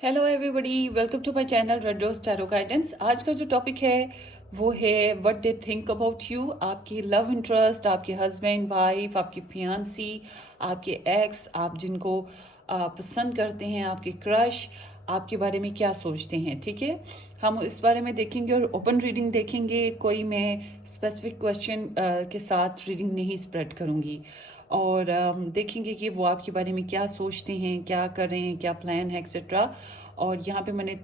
Hello everybody, welcome to my channel red rose tarot guidance. आज का जो topic है वो है what they think about you. आपकी लव इंटरेस्ट, आपके हस्बैंड वाइफ, आपकी फियांसी, आपके एक्स, आप जिनको पसंद करते हैं, आपके क्रश, आपके बारे में क्या सोचते हैं। ठीक है, हम इस बारे में देखेंगे और ओपन रीडिंग देखेंगे। कोई मैं स्पेसिफिक क्वेश्चन के साथ रीडिंग नहीं स्प्रेड करूँगी और देखेंगे कि वो आपके बारे में क्या सोचते हैं, क्या कर रहे हैं, क्या प्लान है, एक्सेट्रा। और यहाँ पे मैंने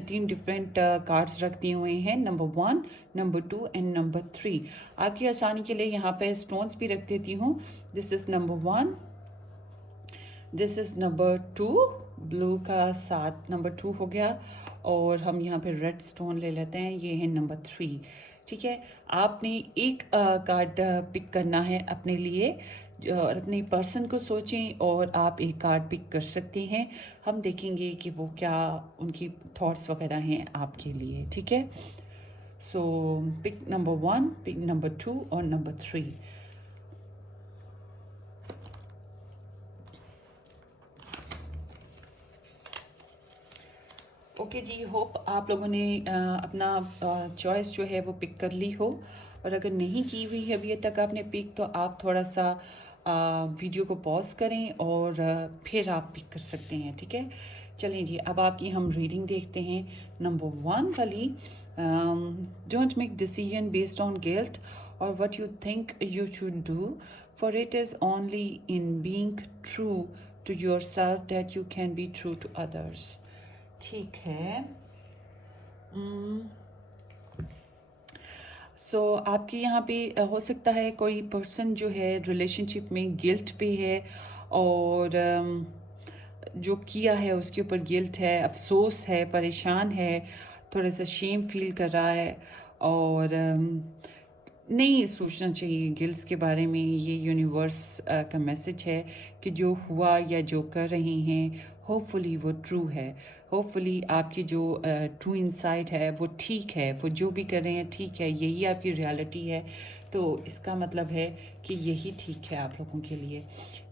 3 डिफरेंट कार्ड्स रख दिए हुए हैं, नंबर 1, नंबर 2 एंड नंबर 3। आपकी आसानी के लिए यहाँ पे स्टोन्स भी रख देती हूँ। This is number 1, this is number 2, blue का साथ नंबर 2 हो गया। और हम यहाँ पे रेड स्टोन ले लेते हैं, ये है नंबर 3। ठीक है, आपने एक कार्ड पिक करना है अपने लिए और अपने पर्सन को सोचें और आप एक कार्ड पिक कर सकते हैं। हम देखेंगे कि वो क्या उनकी थॉट्स वगैरह हैं आपके लिए। ठीक है, सो पिक नंबर 1, पिक नंबर 2 और नंबर 3। ओके जी, होप आप लोगों ने अपना चॉइस जो है वो पिक कर ली हो। और अगर नहीं की हुई है अभी तक आपने पिक, तो आप थोड़ा सा वीडियो को पॉज करें और फिर आप पिक कर सकते हैं। ठीक है, चलें जी, अब आपकी हम रीडिंग देखते हैं। नंबर 1 वाली, don't make decision based on guilt और what you think you should do, for it is only in being true to yourself that you can be true to others. ठीक है, सो आपके यहाँ पे हो सकता है कोई पर्सन जो है रिलेशनशिप में गिल्ट पे है और जो किया है उसके ऊपर गिल्ट है, अफसोस है, परेशान है, थोड़ा सा शेम फील कर रहा है और नहीं सोचना चाहिए गिल्स के बारे में। ये यूनिवर्स का मैसेज है कि जो हुआ या जो कर रहे हैं होपफुली वो ट्रू है। होपफुली आपकी जो ट्रू इनसाइट है वो ठीक है, वो जो भी कर रहे हैं ठीक है, यही आपकी रियलिटी है। तो इसका मतलब है कि यही ठीक है आप लोगों के लिए,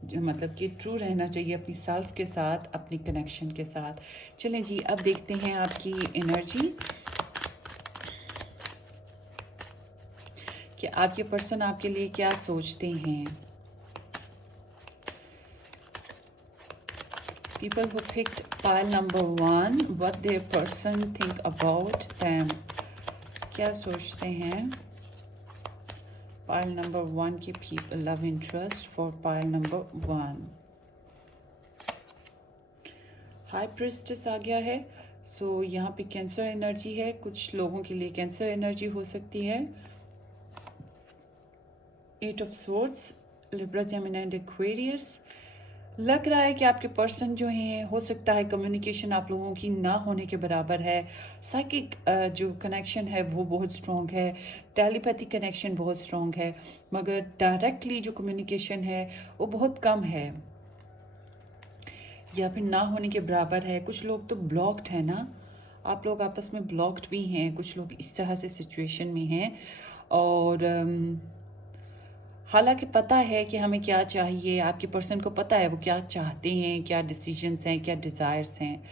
जो मतलब कि ट्रू रहना चाहिए अपनी सेल्फ के साथ, अपनी कनेक्शन के साथ। चलें जी, अब देखते हैं आपकी एनर्जी कि आपके पर्सन आपके लिए क्या सोचते हैं। People who picked pile number 1, what their person think about them, क्या सोचते हैं pile number 1 की people, love interest for pile number 1। High priestess आ गया है, सो यहाँ पे कैंसर एनर्जी है। कुछ लोगों के लिए कैंसर एनर्जी हो सकती है। 8 of swords, Libra, Gemini and Aquarius. लग रहा है कि आपके पर्सन जो हैं, हो सकता है कम्युनिकेशन आप लोगों की ना होने के बराबर है। साइकिक जो कनेक्शन है वो बहुत स्ट्रॉन्ग है, टेलीपैथी कनेक्शन बहुत स्ट्रॉन्ग है, मगर डायरेक्टली जो कम्युनिकेशन है वो बहुत कम है या फिर ना होने के बराबर है। कुछ लोग तो ब्लॉक्ड है ना, आप लोग आपस में ब्लॉक्ड भी हैं, कुछ लोग इस तरह से सिचुएशन में हैं। और हालांकि पता है कि हमें क्या चाहिए, आपके पर्सन को पता है वो क्या चाहते हैं, क्या डिसीजंस हैं, क्या डिज़ायर्स हैं,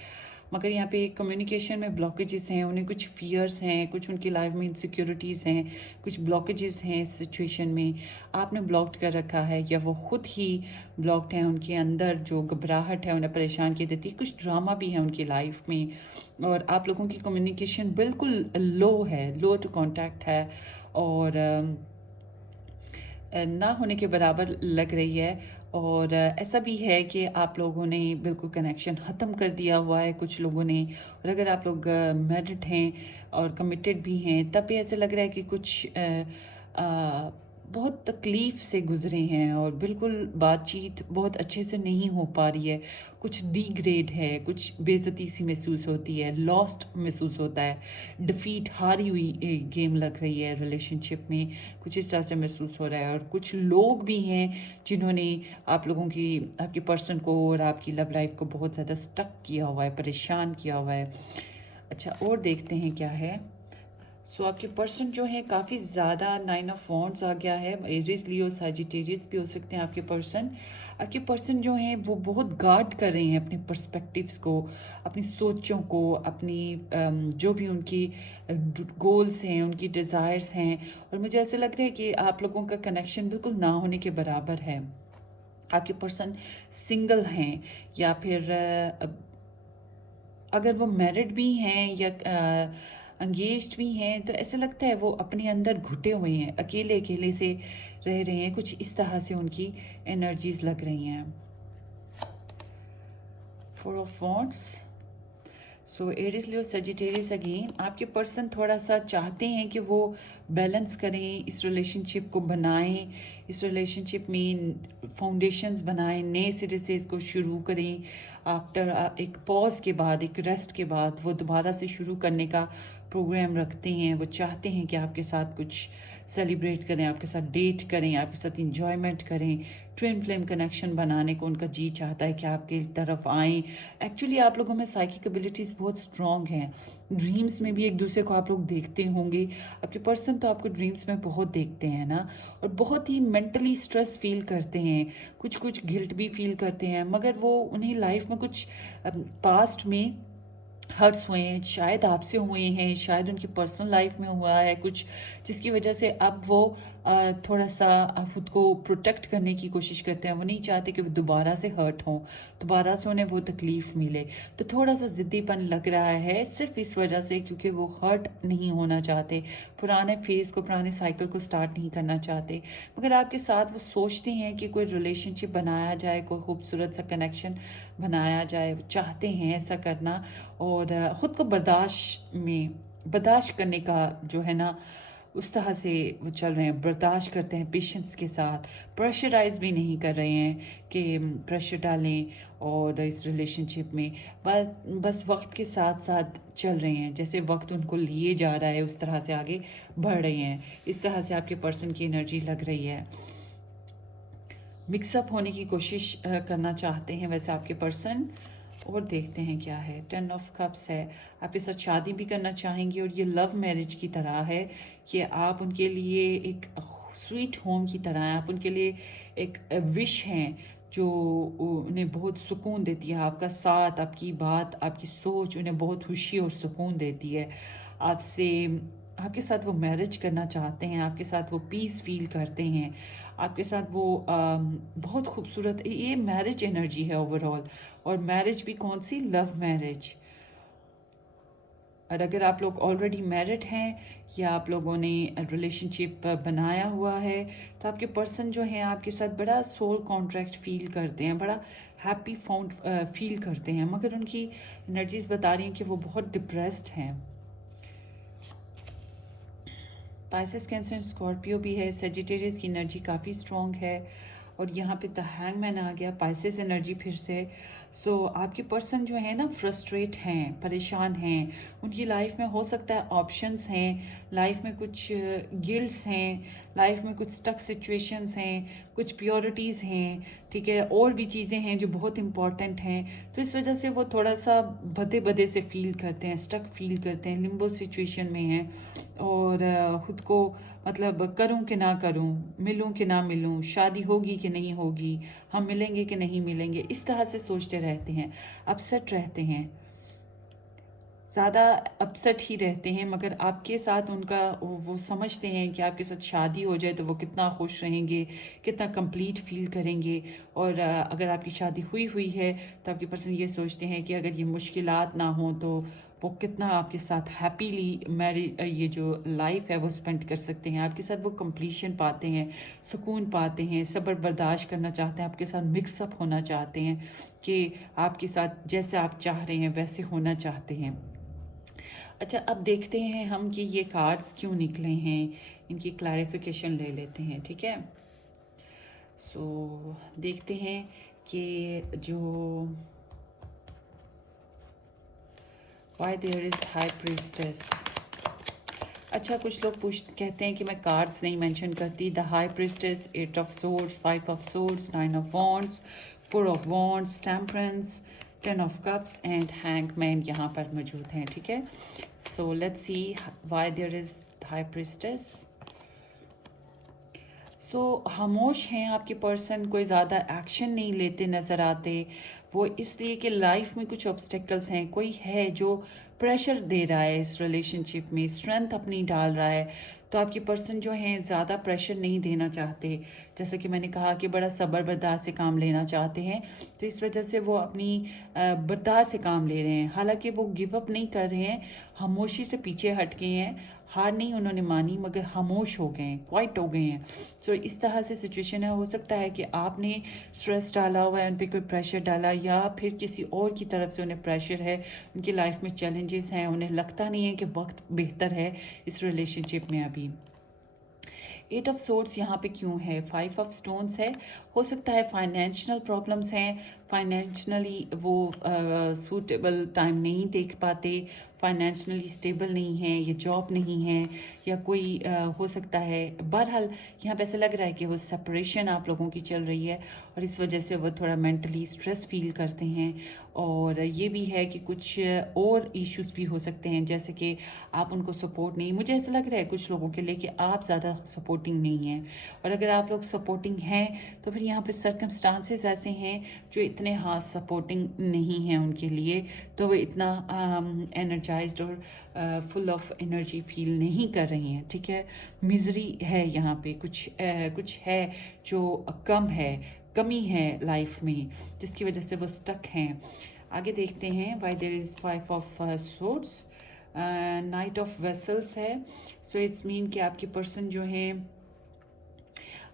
मगर यहाँ पे कम्युनिकेशन में ब्लॉकेजेस हैं। उन्हें कुछ फियर्स हैं, कुछ उनकी लाइफ में इनसिक्योरिटीज़ हैं, कुछ ब्लॉकेजेस हैं इस सिचुएशन में। आपने ब्लॉक्ड कर रखा है या वो खुद ही ब्लॉक्ड हैं। उनके अंदर जो घबराहट है उन्हें परेशान की देती है। कुछ ड्रामा भी है उनकी लाइफ में और आप लोगों की कम्युनिकेशन बिल्कुल लो है, लो टू कॉन्टैक्ट है और ना होने के बराबर लग रही है। और ऐसा भी है कि आप लोगों ने बिल्कुल कनेक्शन ख़त्म कर दिया हुआ है कुछ लोगों ने। और अगर आप लोग मैरिड हैं और कमिटेड भी हैं, तब भी ऐसे लग रहा है कि कुछ बहुत तकलीफ़ से गुजरे हैं और बिल्कुल बातचीत बहुत अच्छे से नहीं हो पा रही है। कुछ डिग्रेड है, कुछ बेइज्जती सी महसूस होती है, लॉस्ट महसूस होता है, डिफीट, हारी हुई एक गेम लग रही है रिलेशनशिप में, कुछ इस तरह से महसूस हो रहा है। और कुछ लोग भी हैं जिन्होंने आप लोगों की, आपके पर्सन को और आपकी लव लाइफ को बहुत ज़्यादा स्टक किया हुआ है, परेशान किया हुआ है। अच्छा, और देखते हैं क्या है। सो आपके पर्सन जो है काफ़ी ज़्यादा 9 ऑफ वॉन्ड्स आ गया है, एरिस लियो सैजिटेरियस भी हो सकते हैं आपके पर्सन। आपके पर्सन जो हैं वो बहुत गार्ड कर रहे हैं अपने पर्सपेक्टिव्स को, अपनी सोचों को, अपनी जो भी उनकी गोल्स हैं, उनकी डिज़ायर्स हैं। और मुझे ऐसे लग रहा है कि आप लोगों का कनेक्शन बिल्कुल ना होने के बराबर है। आपके पर्सन सिंगल हैं या फिर अगर वो मैरिड भी हैं या एंगेज्ड भी हैं, तो ऐसा लगता है वो अपने अंदर घुटे हुए हैं, अकेले अकेले से रह रहे हैं, कुछ इस तरह से उनकी एनर्जीज लग रही हैं। 4 of wands. So Aries Leo Sagittarius again, आपके पर्सन थोड़ा सा चाहते हैं कि वो बैलेंस करें, इस रिलेशनशिप को बनाएं, इस रिलेशनशिप में फाउंडेशंस बनाएं, नए सिरे से इसको शुरू करें। आफ्टर एक पॉज के बाद, एक रेस्ट के बाद वो दोबारा से शुरू करने का प्रोग्राम रखते हैं। वो चाहते हैं कि आपके साथ कुछ सेलिब्रेट करें, आपके साथ डेट करें, आपके साथ इंजॉयमेंट करें। ट्विन फ्लेम कनेक्शन बनाने को उनका जी चाहता है कि आपकी तरफ आएँ। एक्चुअली आप लोगों में साइकिक एबिलिटीज़ बहुत स्ट्रॉन्ग हैं। ड्रीम्स में भी एक दूसरे को आप लोग देखते होंगे। आपके पर्सन तो आपको ड्रीम्स में बहुत देखते हैं ना, और बहुत ही मेंटली स्ट्रेस फील करते हैं, कुछ कुछ गिल्ट भी फील करते हैं, मगर वो उन्हें लाइफ में कुछ पास्ट में हर्ट्स हुए हैं, शायद आपसे हुए हैं, शायद उनकी पर्सनल लाइफ में हुआ है कुछ, जिसकी वजह से अब वो थोड़ा सा खुद को प्रोटेक्ट करने की कोशिश करते हैं। वो नहीं चाहते कि वो दोबारा से हर्ट हों, दोबारा से उन्हें वो तकलीफ मिले। तो थोड़ा सा ज़िद्दीपन लग रहा है सिर्फ इस वजह से, क्योंकि वो हर्ट नहीं होना चाहते, पुराने फेज़ को, पुराने साइकिल को स्टार्ट नहीं करना चाहते। मगर आपके साथ वो सोचते हैं कि कोई रिलेशनशिप बनाया जाए, कोई खूबसूरत सा कनेक्शन बनाया जाए, वो चाहते हैं ऐसा करना। और ख़ुद को बर्दाश्त करने का जो है ना, उस तरह से वो चल रहे हैं, बर्दाश्त करते हैं पेशेंस के साथ। प्रेशराइज भी नहीं कर रहे हैं कि प्रेशर डालें और इस रिलेशनशिप में बस वक्त के साथ साथ चल रहे हैं, जैसे वक्त उनको लिए जा रहा है उस तरह से आगे बढ़ रहे हैं। इस तरह से आपके पर्सन की एनर्जी लग रही है। मिक्सअप होने की कोशिश करना चाहते हैं वैसे आपके पर्सन। और देखते हैं क्या है। 10 ऑफ कप्स है, आप इस साथ शादी भी करना चाहेंगे, और ये लव मैरिज की तरह है कि आप उनके लिए एक स्वीट होम की तरह हैं, आप उनके लिए एक विश हैं जो उन्हें बहुत सुकून देती है। आपका साथ, आपकी बात, आपकी सोच उन्हें बहुत खुशी और सुकून देती है। आपके साथ वो मैरिज करना चाहते हैं, आपके साथ वो पीस फील करते हैं, आपके साथ वो बहुत खूबसूरत, ये मैरिज एनर्जी है ओवरऑल। और मैरिज भी कौन सी, लव मैरिज। और अगर आप लोग ऑलरेडी मैरिड हैं या आप लोगों ने रिलेशनशिप बनाया हुआ है, तो आपके पर्सन जो हैं आपके साथ बड़ा सोल कॉन्ट्रैक्ट फील करते हैं, बड़ा हैप्पी फाउंड फील करते हैं, मगर उनकी एनर्जीज बता रही हैं कि वो बहुत डिप्रेस्ड हैं। पाइसेस, कैंसर, स्कॉर्पियो भी है। सेजिटेरियस की एनर्जी काफ़ी स्ट्रॉन्ग है। और यहाँ पे द हैंगमैन आ गया, पाइसेस एनर्जी फिर से। सो आपके पर्सन जो है ना फ्रस्ट्रेट हैं, परेशान हैं, उनकी लाइफ में हो सकता है ऑप्शंस हैं, लाइफ में कुछ गिल्ट्स हैं, लाइफ में कुछ स्टक सिचुएशंस हैं, कुछ प्योरिटीज़ हैं, ठीक है, और भी चीज़ें हैं जो बहुत इंपॉर्टेंट हैं। तो इस वजह से वो थोड़ा सा बदे बदे से फील करते हैं, स्टक फील करते हैं, लिम्बो सिचुएशन में हैं। और खुद को मतलब करूं कि ना करूं, मिलूं कि ना मिलूं, शादी होगी कि नहीं होगी, हम मिलेंगे कि नहीं मिलेंगे, इस तरह से सोचते रहते हैं, अपसेट रहते हैं, ज़्यादा अपसेट ही रहते हैं। मगर आपके साथ उनका वो समझते हैं कि आपके साथ शादी हो जाए तो वो कितना खुश रहेंगे, कितना कंप्लीट फील करेंगे। और अगर आपकी शादी हुई है तो आपके पर्सन ये सोचते हैं कि अगर ये मुश्किलात ना हो तो वो कितना आपके साथ हैप्पीली ये जो लाइफ है वो स्पेंड कर सकते हैं। आपके साथ वो कंप्लीशन पाते हैं, सुकून पाते हैं, सब्र बर्दाश्त करना चाहते हैं, आपके साथ मिक्सअप होना चाहते हैं कि आपके साथ जैसे आप चाह रहे हैं वैसे होना चाहते हैं। अच्छा, अब देखते हैं हम कि ये कार्ड्स क्यों निकले हैं, इनकी क्लैरिफिकेशन ले लेते हैं, ठीक है। सो देखते हैं कि जो Why there is High Priestess। अच्छा, कुछ लोग कहते हैं कि मैं कार्ड्स नहीं मेंशन करती। The high priestess, 8 of swords, 5 of swords, 9 of wands, 4 of wands, temperance, ten of cups and hangman यहाँ पर मौजूद हैं, ठीक है. So let's see why there is high priestess. So खामोश हैं आपके पर्सन, कोई ज़्यादा एक्शन नहीं लेते नज़र आते. वो इसलिए कि लाइफ में कुछ ऑब्स्टेकल्स हैं, कोई है जो प्रेशर दे रहा है इस रिलेशनशिप में, स्ट्रेंथ अपनी डाल रहा है. तो आपके पर्सन जो हैं ज़्यादा प्रेशर नहीं देना चाहते. जैसा कि मैंने कहा कि बड़ा सब्र बर्दाश्त से काम लेना चाहते हैं, तो इस वजह से वो अपनी बर्दाश्त से काम ले रहे हैं. हालांकि वो गिव अप नहीं कर रहे हैं, खामोशी से पीछे हट गए हैं. हार नहीं उन्होंने मानी, मगर खामोश हो गए हैं, क्वाइट हो गए हैं. सो इस तरह से सिचुएशन है. हो सकता है कि आपने स्ट्रेस डाला हुआ है, उन पर कोई प्रेशर डाला, या फिर किसी और की तरफ से उन्हें प्रेशर है, उनकी लाइफ में चैलेंजेस हैं, उन्हें लगता नहीं है कि वक्त बेहतर है इस रिलेशनशिप में अभी. 8 ऑफ सोर्ड्स यहाँ पे क्यों है? 5 ऑफ स्टोन्स है. हो सकता है फाइनेंशियल प्रॉब्लम्स हैं, फाइनेंशियली वो सूटेबल टाइम नहीं देख पाते, फाइनेंशियली स्टेबल नहीं है, ये जॉब नहीं है, या कोई हो सकता है. बहरहाल यहाँ पे ऐसा लग रहा है कि वो सेपरेशन आप लोगों की चल रही है, और इस वजह से वो थोड़ा मेंटली स्ट्रेस फील करते हैं. और ये भी है कि कुछ और इश्यूज भी हो सकते हैं, जैसे कि आप उनको सपोर्ट नहीं, मुझे ऐसा लग रहा है कुछ लोगों के लिए कि आप ज़्यादा सपोर्टिंग नहीं हैं. और अगर आप लोग सपोर्टिंग हैं तो फिर यहाँ पे सर्कमस्टांसेस ऐसे हैं जो इतने हाँ सपोर्टिंग नहीं हैं उनके लिए, तो वो इतना एनर्जाइज्ड और फुल ऑफ एनर्जी फील नहीं कर रही हैं, ठीक है. मिजरी है यहाँ पे, कुछ है जो कम है, कमी है लाइफ में, जिसकी वजह से वो स्टक हैं. आगे देखते हैं why there is 5 of swords. Knight of vessels है. सो इट्स मीन कि आपके पर्सन जो हैं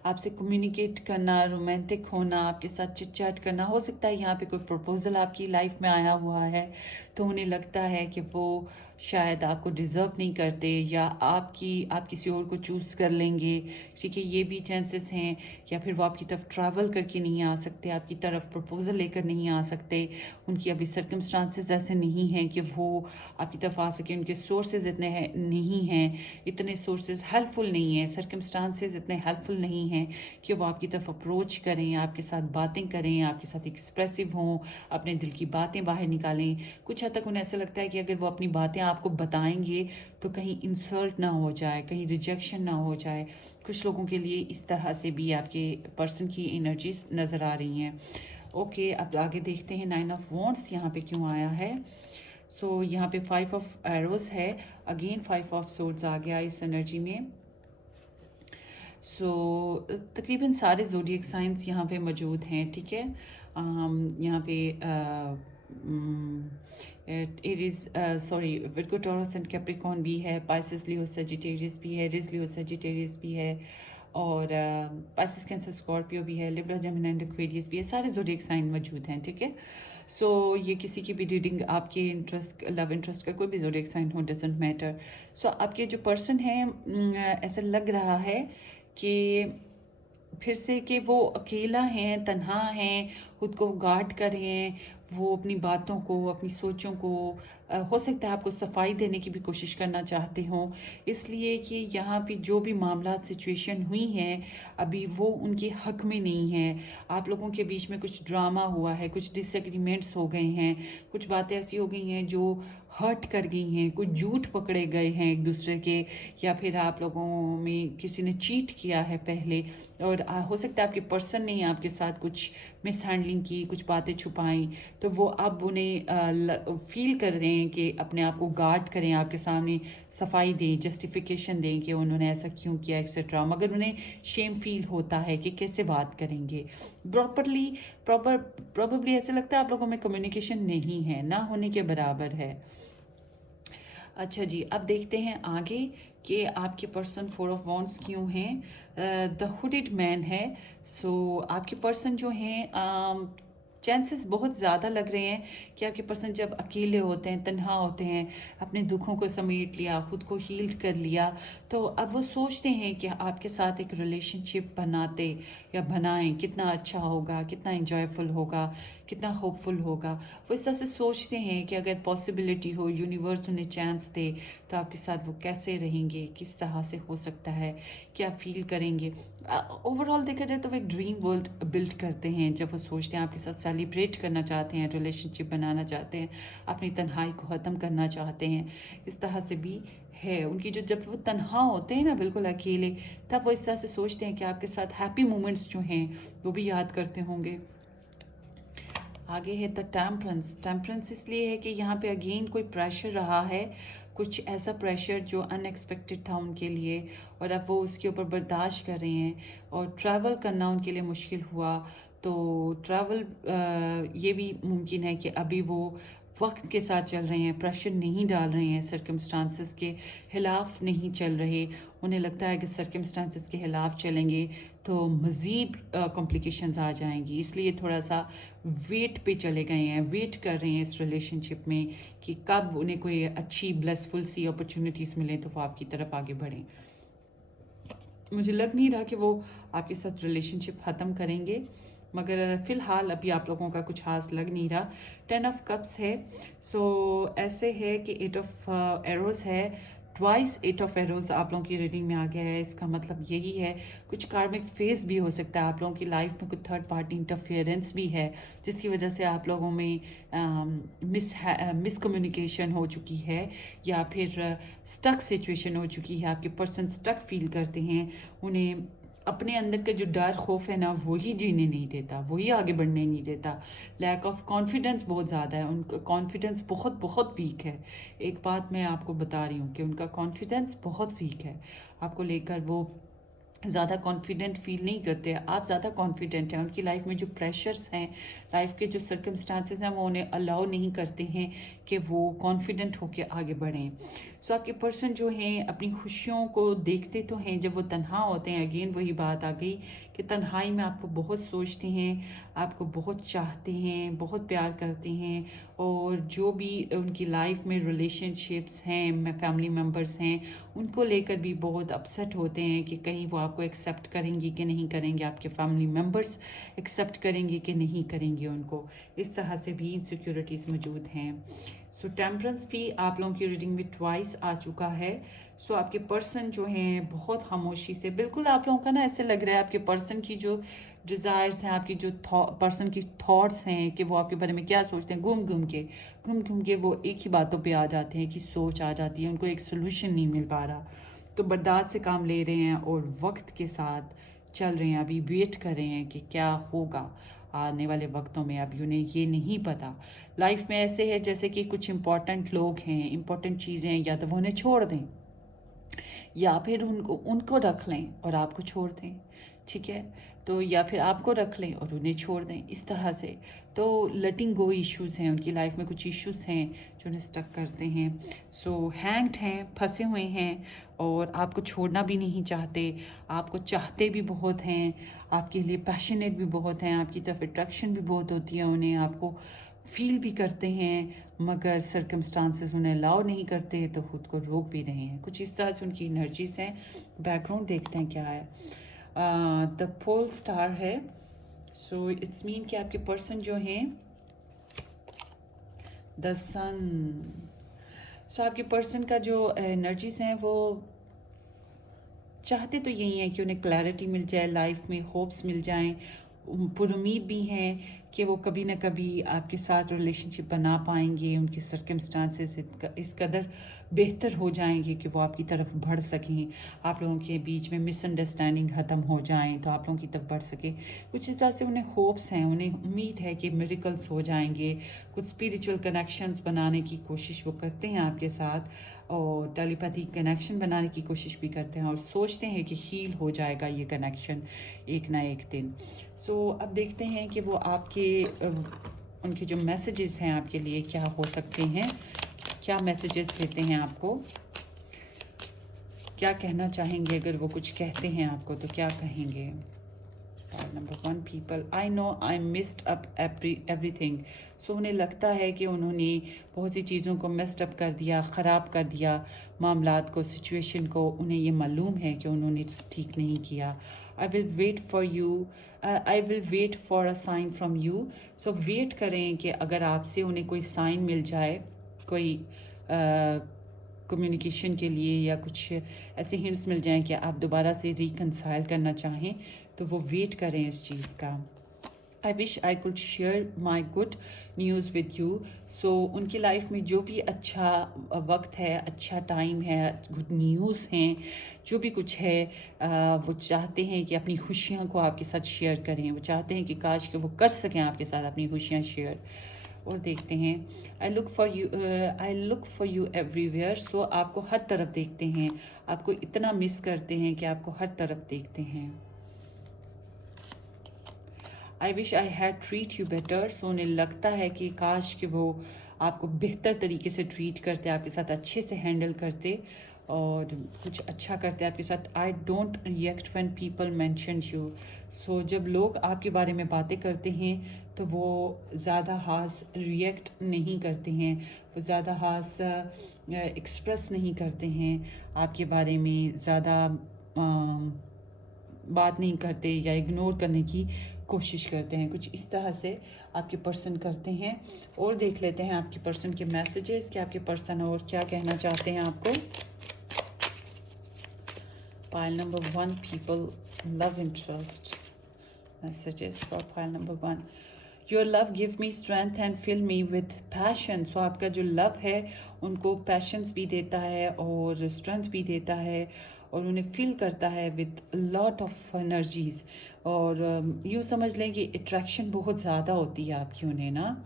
आपसे कम्युनिकेट करना, रोमांटिक होना, आपके साथ चिट चैट करना. हो सकता है यहाँ पे कोई प्रपोजल आपकी लाइफ में आया हुआ है, तो उन्हें लगता है कि वो शायद आपको डिज़र्व नहीं करते, या आप किसी और को चूज़ कर लेंगे, ठीक है, ये भी चांसेस हैं. या फिर वो आपकी तरफ ट्रैवल करके नहीं आ सकते, आपकी तरफ प्रपोजल लेकर नहीं आ सकते. उनकी अभी सर्कमस्टांसेस ऐसे नहीं हैं कि वो आपकी तरफ आ सके, उनके सोर्सेज नहीं हैं, इतने सोर्सेज हेल्पफुल नहीं हैं, सर्कमस्टांसेस इतने हेल्पफुल नहीं हैं कि वो आपकी तरफ अप्रोच करें, आपके साथ बातें करें, आपके साथ एक्सप्रेसिव हों, अपने दिल की बातें बाहर निकालें. कुछ हद तक उन्हें ऐसा लगता है कि अगर वो अपनी बातें आपको बताएंगे तो कहीं इंसल्ट ना हो जाए, कहीं रिजेक्शन ना हो जाए. कुछ लोगों के लिए इस तरह से भी आपके पर्सन की एनर्जीज नज़र आ रही हैं. ओके, अब आगे देखते हैं 9 ऑफ वॉन्ड्स यहाँ पे क्यों आया है. सो यहाँ पे 5 ऑफ एरोज है, अगेन 5 ऑफ सोर्ड्स आ गया इस एनर्जी में. सो तकरीबन सारे ज़ोडिएक साइंस यहाँ पे मौजूद हैं, ठीक है. यहाँ पे Aries sorry Virgo Taurus and Capricorn भी है, पाइसेस लियो सेजिटेरियस भी है, रिज लियो सेजिटेरियस भी है, और पाइसेस कैंसर स्कॉर्पियो भी है, लिब्रा जेमिनी एंड एक्वेरियस भी है. सारे ज़ोडिएक साइन मौजूद हैं, ठीक है. सो ये किसी की भी रीडिंग, आपके इंटरेस्ट, लव इंटरेस्ट का कोई भी ज़ोडिएक साइन हो, डजंट मैटर. सो आपके जो पर्सन है, ऐसा लग रहा है कि फिर से कि वो अकेला हैं, तन्हा हैं, खुद को गार्ड कर रहे हैं, वो अपनी बातों को, अपनी सोचों को, हो सकता है आपको सफाई देने की भी कोशिश करना चाहते हों, इसलिए कि यहाँ पे जो भी मामला सिचुएशन हुई हैं अभी वो उनके हक में नहीं है. आप लोगों के बीच में कुछ ड्रामा हुआ है, कुछ डिसएग्रीमेंट्स हो गए हैं, कुछ बातें ऐसी हो गई हैं जो हर्ट कर गई हैं, कुछ झूठ पकड़े गए हैं एक दूसरे के, या फिर आप लोगों में किसी ने चीट किया है पहले, और हो सकता है आपके पर्सन ने आपके साथ कुछ मिसहैंडलिंग की, कुछ बातें छुपाई, तो वो अब उन्हें फील कर रहे हैं कि अपने आप को गार्ड करें, आपके सामने सफाई दें, जस्टिफिकेशन दें कि उन्होंने ऐसा क्यों किया एक्सेट्रा, मगर उन्हें शेम फील होता है कि कैसे बात करेंगे प्रॉबरली ऐसा लगता है आप लोगों में कम्युनिकेशन नहीं है, ना होने के बराबर है. अच्छा जी, अब देखते हैं आगे कि आपके पर्सन 4 ऑफ वॉन्ड्स क्यों हैं. द हुडेड मैन है. सो आपके पर्सन जो हैं, चांसेस बहुत ज़्यादा लग रहे हैं कि आपके पर्सन जब अकेले होते हैं, तन्हा होते हैं, अपने दुखों को समेट लिया, खुद को हील कर लिया, तो अब वो सोचते हैं कि आपके साथ एक रिलेशनशिप बनाते या बनाएं, कितना अच्छा होगा, कितना इंजॉयफुल होगा, कितना होपफुल होगा. वो इस तरह से सोचते हैं कि अगर पॉसिबिलिटी हो, यूनिवर्स उन्हें चांस दे, तो आपके साथ वो कैसे रहेंगे, किस तरह से हो सकता है, क्या फील करेंगे. ओवरऑल देखा जाए तो वो एक ड्रीम वर्ल्ड बिल्ड करते हैं जब वो सोचते हैं आपके साथ सेलिब्रेट करना चाहते हैं, रिलेशनशिप बनाना चाहते हैं, अपनी तन्हाई को ख़त्म करना चाहते हैं। इस तरह से भी है उनकी जो, जब वो तन्हा होते हैं ना बिल्कुल अकेले, तब वो इस तरह से सोचते हैं कि आपके साथ हैप्पी मोमेंट्स जो हैं वो भी याद करते होंगे। आगे है द टेम्परेंस। टेम्परेंस इसलिए है कि यहाँ पे अगेन कोई प्रेशर रहा है, कुछ ऐसा प्रेशर जो अनएक्सपेक्टेड था उनके लिए, और अब वो उसके ऊपर बर्दाश्त कर रहे हैं। और ट्रैवल करना उनके लिए मुश्किल हुआ, तो ट्रैवल ये भी मुमकिन है कि अभी वो वक्त के साथ चल रहे हैं, प्रेशर नहीं डाल रहे हैं, सर्कमस्टांसेस के खिलाफ नहीं चल रहे। उन्हें लगता है कि सर्कमस्टांसेस के खिलाफ चलेंगे तो मज़ीद कॉम्प्लिकेशंस आ जाएंगी, इसलिए थोड़ा सा वेट पे चले गए हैं, वेट कर रहे हैं इस रिलेशनशिप में कि कब उन्हें कोई अच्छी ब्लेसफुल सी अपॉर्चुनिटीज़ मिले तो वो आपकी तरफ आगे बढ़ें। मुझे लग नहीं रहा कि वो आपके साथ रिलेशनशिप ख़त्म करेंगे, मगर फ़िलहाल अभी आप लोगों का कुछ खास लग नहीं रहा। 10 ऑफ कप्स है, सो ऐसे है कि 8 ऑफ एरोस है, ट्वाइस 8 ऑफ एरोस आप लोगों की रीडिंग में आ गया है। इसका मतलब यही है कुछ कार्मिक फेस भी हो सकता है, आप लोगों की लाइफ में कुछ थर्ड पार्टी इंटरफेरेंस भी है जिसकी वजह से आप लोगों में मिसकम्युनिकेशन हो चुकी है, या फिर स्टक सिचुएशन हो चुकी है। आपके पर्सन स्टक फील करते हैं, उन्हें अपने अंदर का जो डर खौफ है ना वही जीने नहीं देता, वही आगे बढ़ने नहीं देता। लैक ऑफ कॉन्फिडेंस बहुत ज़्यादा है, उनका कॉन्फिडेंस बहुत बहुत वीक है। एक बात मैं आपको बता रही हूँ कि उनका कॉन्फिडेंस बहुत वीक है, आपको लेकर वो ज़्यादा कॉन्फिडेंट फील नहीं करते। आप ज़्यादा कॉन्फिडेंट हैं, उनकी लाइफ में जो प्रेशर्स हैं, लाइफ के जो सर्कमस्टांसेस हैं, वो उन्हें अलाउ नहीं करते हैं कि वो कॉन्फिडेंट होकर आगे बढ़ें। सो आपके पर्सन जो हैं अपनी खुशियों को देखते तो हैं जब वो तन्हा होते हैं। अगेन वही बात आ गई कि तन्हाई में आपको बहुत सोचते हैं, आपको बहुत चाहते हैं, बहुत प्यार करते हैं, और जो भी उनकी लाइफ में रिलेशनशिप्स हैं, फैमिली मेम्बर्स हैं, उनको लेकर भी बहुत अपसेट होते हैं कि कहीं वो आपको एक्सेप्ट करेंगी कि नहीं करेंगे, आपके फैमिली मेम्बर्स एक्सेप्ट करेंगे कि नहीं करेंगे उनको। इस तरह से भी इनसिक्योरिटीज़ मौजूद हैं। सो टेम्परेंस भी आप लोगों की रीडिंग में ट्वाइस आ चुका है। सो आपके पर्सन जो हैं बहुत खामोशी से, बिल्कुल आप लोगों का ना ऐसे लग रहा है आपके पर्सन की जो डिज़ायर्स हैं, आपकी जो पर्सन की थॉट्स हैं कि वो आपके बारे में क्या सोचते हैं, घूम घूम के वो एक ही बातों पे आ जाते हैं कि सोच आ जाती है, उनको एक सोल्यूशन नहीं मिल पा रहा। तो बर्दाश्त से काम ले रहे हैं और वक्त के साथ चल रहे हैं, अभी वेट कर रहे हैं कि क्या होगा आने वाले वक्तों में। अभी उन्हें ये नहीं पता। लाइफ में ऐसे है जैसे कि कुछ इंपॉर्टेंट लोग हैं, इंपॉर्टेंट चीज़ें, या तो वो उन्हें छोड़ दें या फिर उनको रख लें और आपको छोड़ दें, ठीक है। तो या फिर आपको रख लें और उन्हें छोड़ दें, इस तरह से। तो लेटिंग गो इश्यूज़ हैं उनकी लाइफ में, कुछ इश्यूज़ हैं जो उन्हें स्टक करते हैं। सो हैंग्ड हैं, फंसे हुए हैं, और आपको छोड़ना भी नहीं चाहते, आपको चाहते भी बहुत हैं, आपके लिए पैशनेट भी बहुत हैं, आपकी तरफ अट्रैक्शन भी बहुत होती है उन्हें, आपको फील भी करते हैं, मगर सर्कमस्टांसेस उन्हें अलाउ नहीं करते तो खुद को रोक भी रहे हैं। कुछ इस तरह से उनकी एनर्जीज हैं। बैकग्राउंड देखते हैं क्या है। द पोल स्टार है, सो इट्स मीन कि आपके पर्सन जो हैं द सन। सो आपके पर्सन का जो एनर्जीज हैं वो चाहते तो यही है कि उन्हें क्लैरिटी मिल जाए, लाइफ में होप्स मिल जाएं, पुरुमीद भी हैं कि वो कभी ना कभी आपके साथ रिलेशनशिप बना पाएंगे, उनकी सर्कमस्टांसेस इस कदर बेहतर हो जाएंगे कि वो आपकी तरफ बढ़ सकें, आप लोगों के बीच में मिसअंडरस्टैंडिंग ख़त्म हो जाएं तो आप लोगों की तरफ बढ़ सके। कुछ इस तरह से उन्हें होप्स हैं, उन्हें उम्मीद है कि मिरेकल्स हो जाएंगे, कुछ स्पिरिचुअल कनेक्शंस बनाने की कोशिश वो करते हैं आपके साथ, और टेलीपैथिक कनेक्शन बनाने की कोशिश भी करते हैं, और सोचते हैं कि हील हो जाएगा ये कनेक्शन एक ना एक दिन। सो अब देखते हैं कि वो आपके उनके जो मैसेजेस हैं आपके लिए क्या हो सकते हैं, क्या मैसेजेस देते हैं आपको, क्या कहना चाहेंगे। अगर वो कुछ कहते हैं आपको तो क्या कहेंगे। Number 1 people, I know I missed up everything. So उन्हें लगता है कि उन्होंने बहुत सी चीज़ों को मिस्ड अप कर दिया, ख़राब कर दिया मामलात को, सिचुएशन को। उन्हें ये मालूम है कि उन्होंने ठीक नहीं किया। I will wait for you, I will wait for a sign from you. So wait करें कि अगर आपसे उन्हें कोई साइन मिल जाए, कोई कम्युनिकेशन के लिए या कुछ ऐसे हिंट्स मिल जाएं कि आप दोबारा से रिकंसाइल करना चाहें, तो वो वेट करें इस चीज़ का। I wish I could share my good news with you. So उनकी लाइफ में जो भी अच्छा वक्त है, अच्छा टाइम है, गुड न्यूज़ हैं, जो भी कुछ है, वो चाहते हैं कि अपनी खुशियाँ को आपके साथ शेयर करें। वो चाहते हैं कि काश कि वो कर सकें आपके साथ अपनी खुशियाँ शेयर। और देखते हैं, I look for you everywhere. So आपको हर तरफ देखते हैं, आपको इतना मिस करते हैं कि आपको हर तरफ देखते हैं। I wish I had treat you better. So उन्हें लगता है कि काश कि वो आपको बेहतर तरीके से ट्रीट करते, आपके साथ अच्छे से हैंडल करते और कुछ अच्छा करते आपके साथ। I don't react when people mention you. So जब लोग आपके बारे में बातें करते हैं तो वो ज़्यादा खास रिएक्ट नहीं करते हैं, वो ज़्यादा खास एक्सप्रेस नहीं करते हैं आपके बारे में, ज़्यादा बात नहीं करते या इग्नोर करने की कोशिश करते हैं। कुछ इस तरह से आपके पर्सन करते हैं। और देख लेते हैं आपके पर्सन के मैसेजेस कि आपके पर्सन और क्या कहना चाहते हैं आपको। Pile number 1, people, love interest, messages for pile number 1। Your love give me strength and fill me with passion. So आपका जो लव है उनको पैशंस भी देता है और स्ट्रेंथ भी देता है और उन्हें फील करता है विद लॉट ऑफ एनर्जीज। और यूँ समझ लें कि अट्रैक्शन बहुत ज़्यादा होती है आपकी उन्हें ना।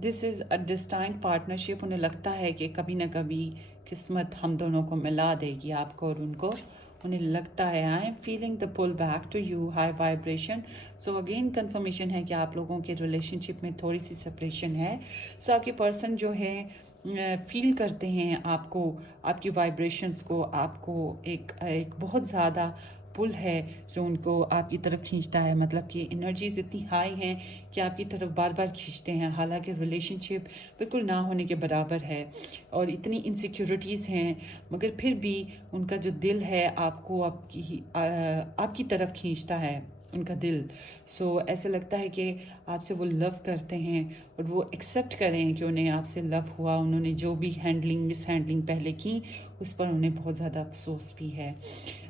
This is a destined partnership. उन्हें लगता है कि कभी ना कभी किस्मत हम दोनों को मिला देगी, आपको और उनको। उन्हें लगता है I am feeling the pull back to you, high vibration. So again confirmation है कि आप लोगों के रिलेशनशिप में थोड़ी सी सेपरेशन है। सो आपके पर्सन जो है फील करते हैं आपको, आपकी वाइब्रेशंस को, आपको एक बहुत ज़्यादा पुल है जो उनको आपकी तरफ खींचता है। मतलब कि एनर्जीज इतनी हाई हैं कि आपकी तरफ बार बार खींचते हैं, हालांकि रिलेशनशिप बिल्कुल ना होने के बराबर है और इतनी इनसिक्योरिटीज़ हैं, मगर फिर भी उनका जो दिल है आपको आपकी तरफ खींचता है, उनका दिल। सो ऐसे लगता है कि आपसे वो लव करते हैं और वो एक्सेप्ट करें कि उन्हें आपसे लव हुआ। उन्होंने जो भी मिस हैंडलिंग पहले की उस पर उन्हें बहुत ज़्यादा अफसोस भी है।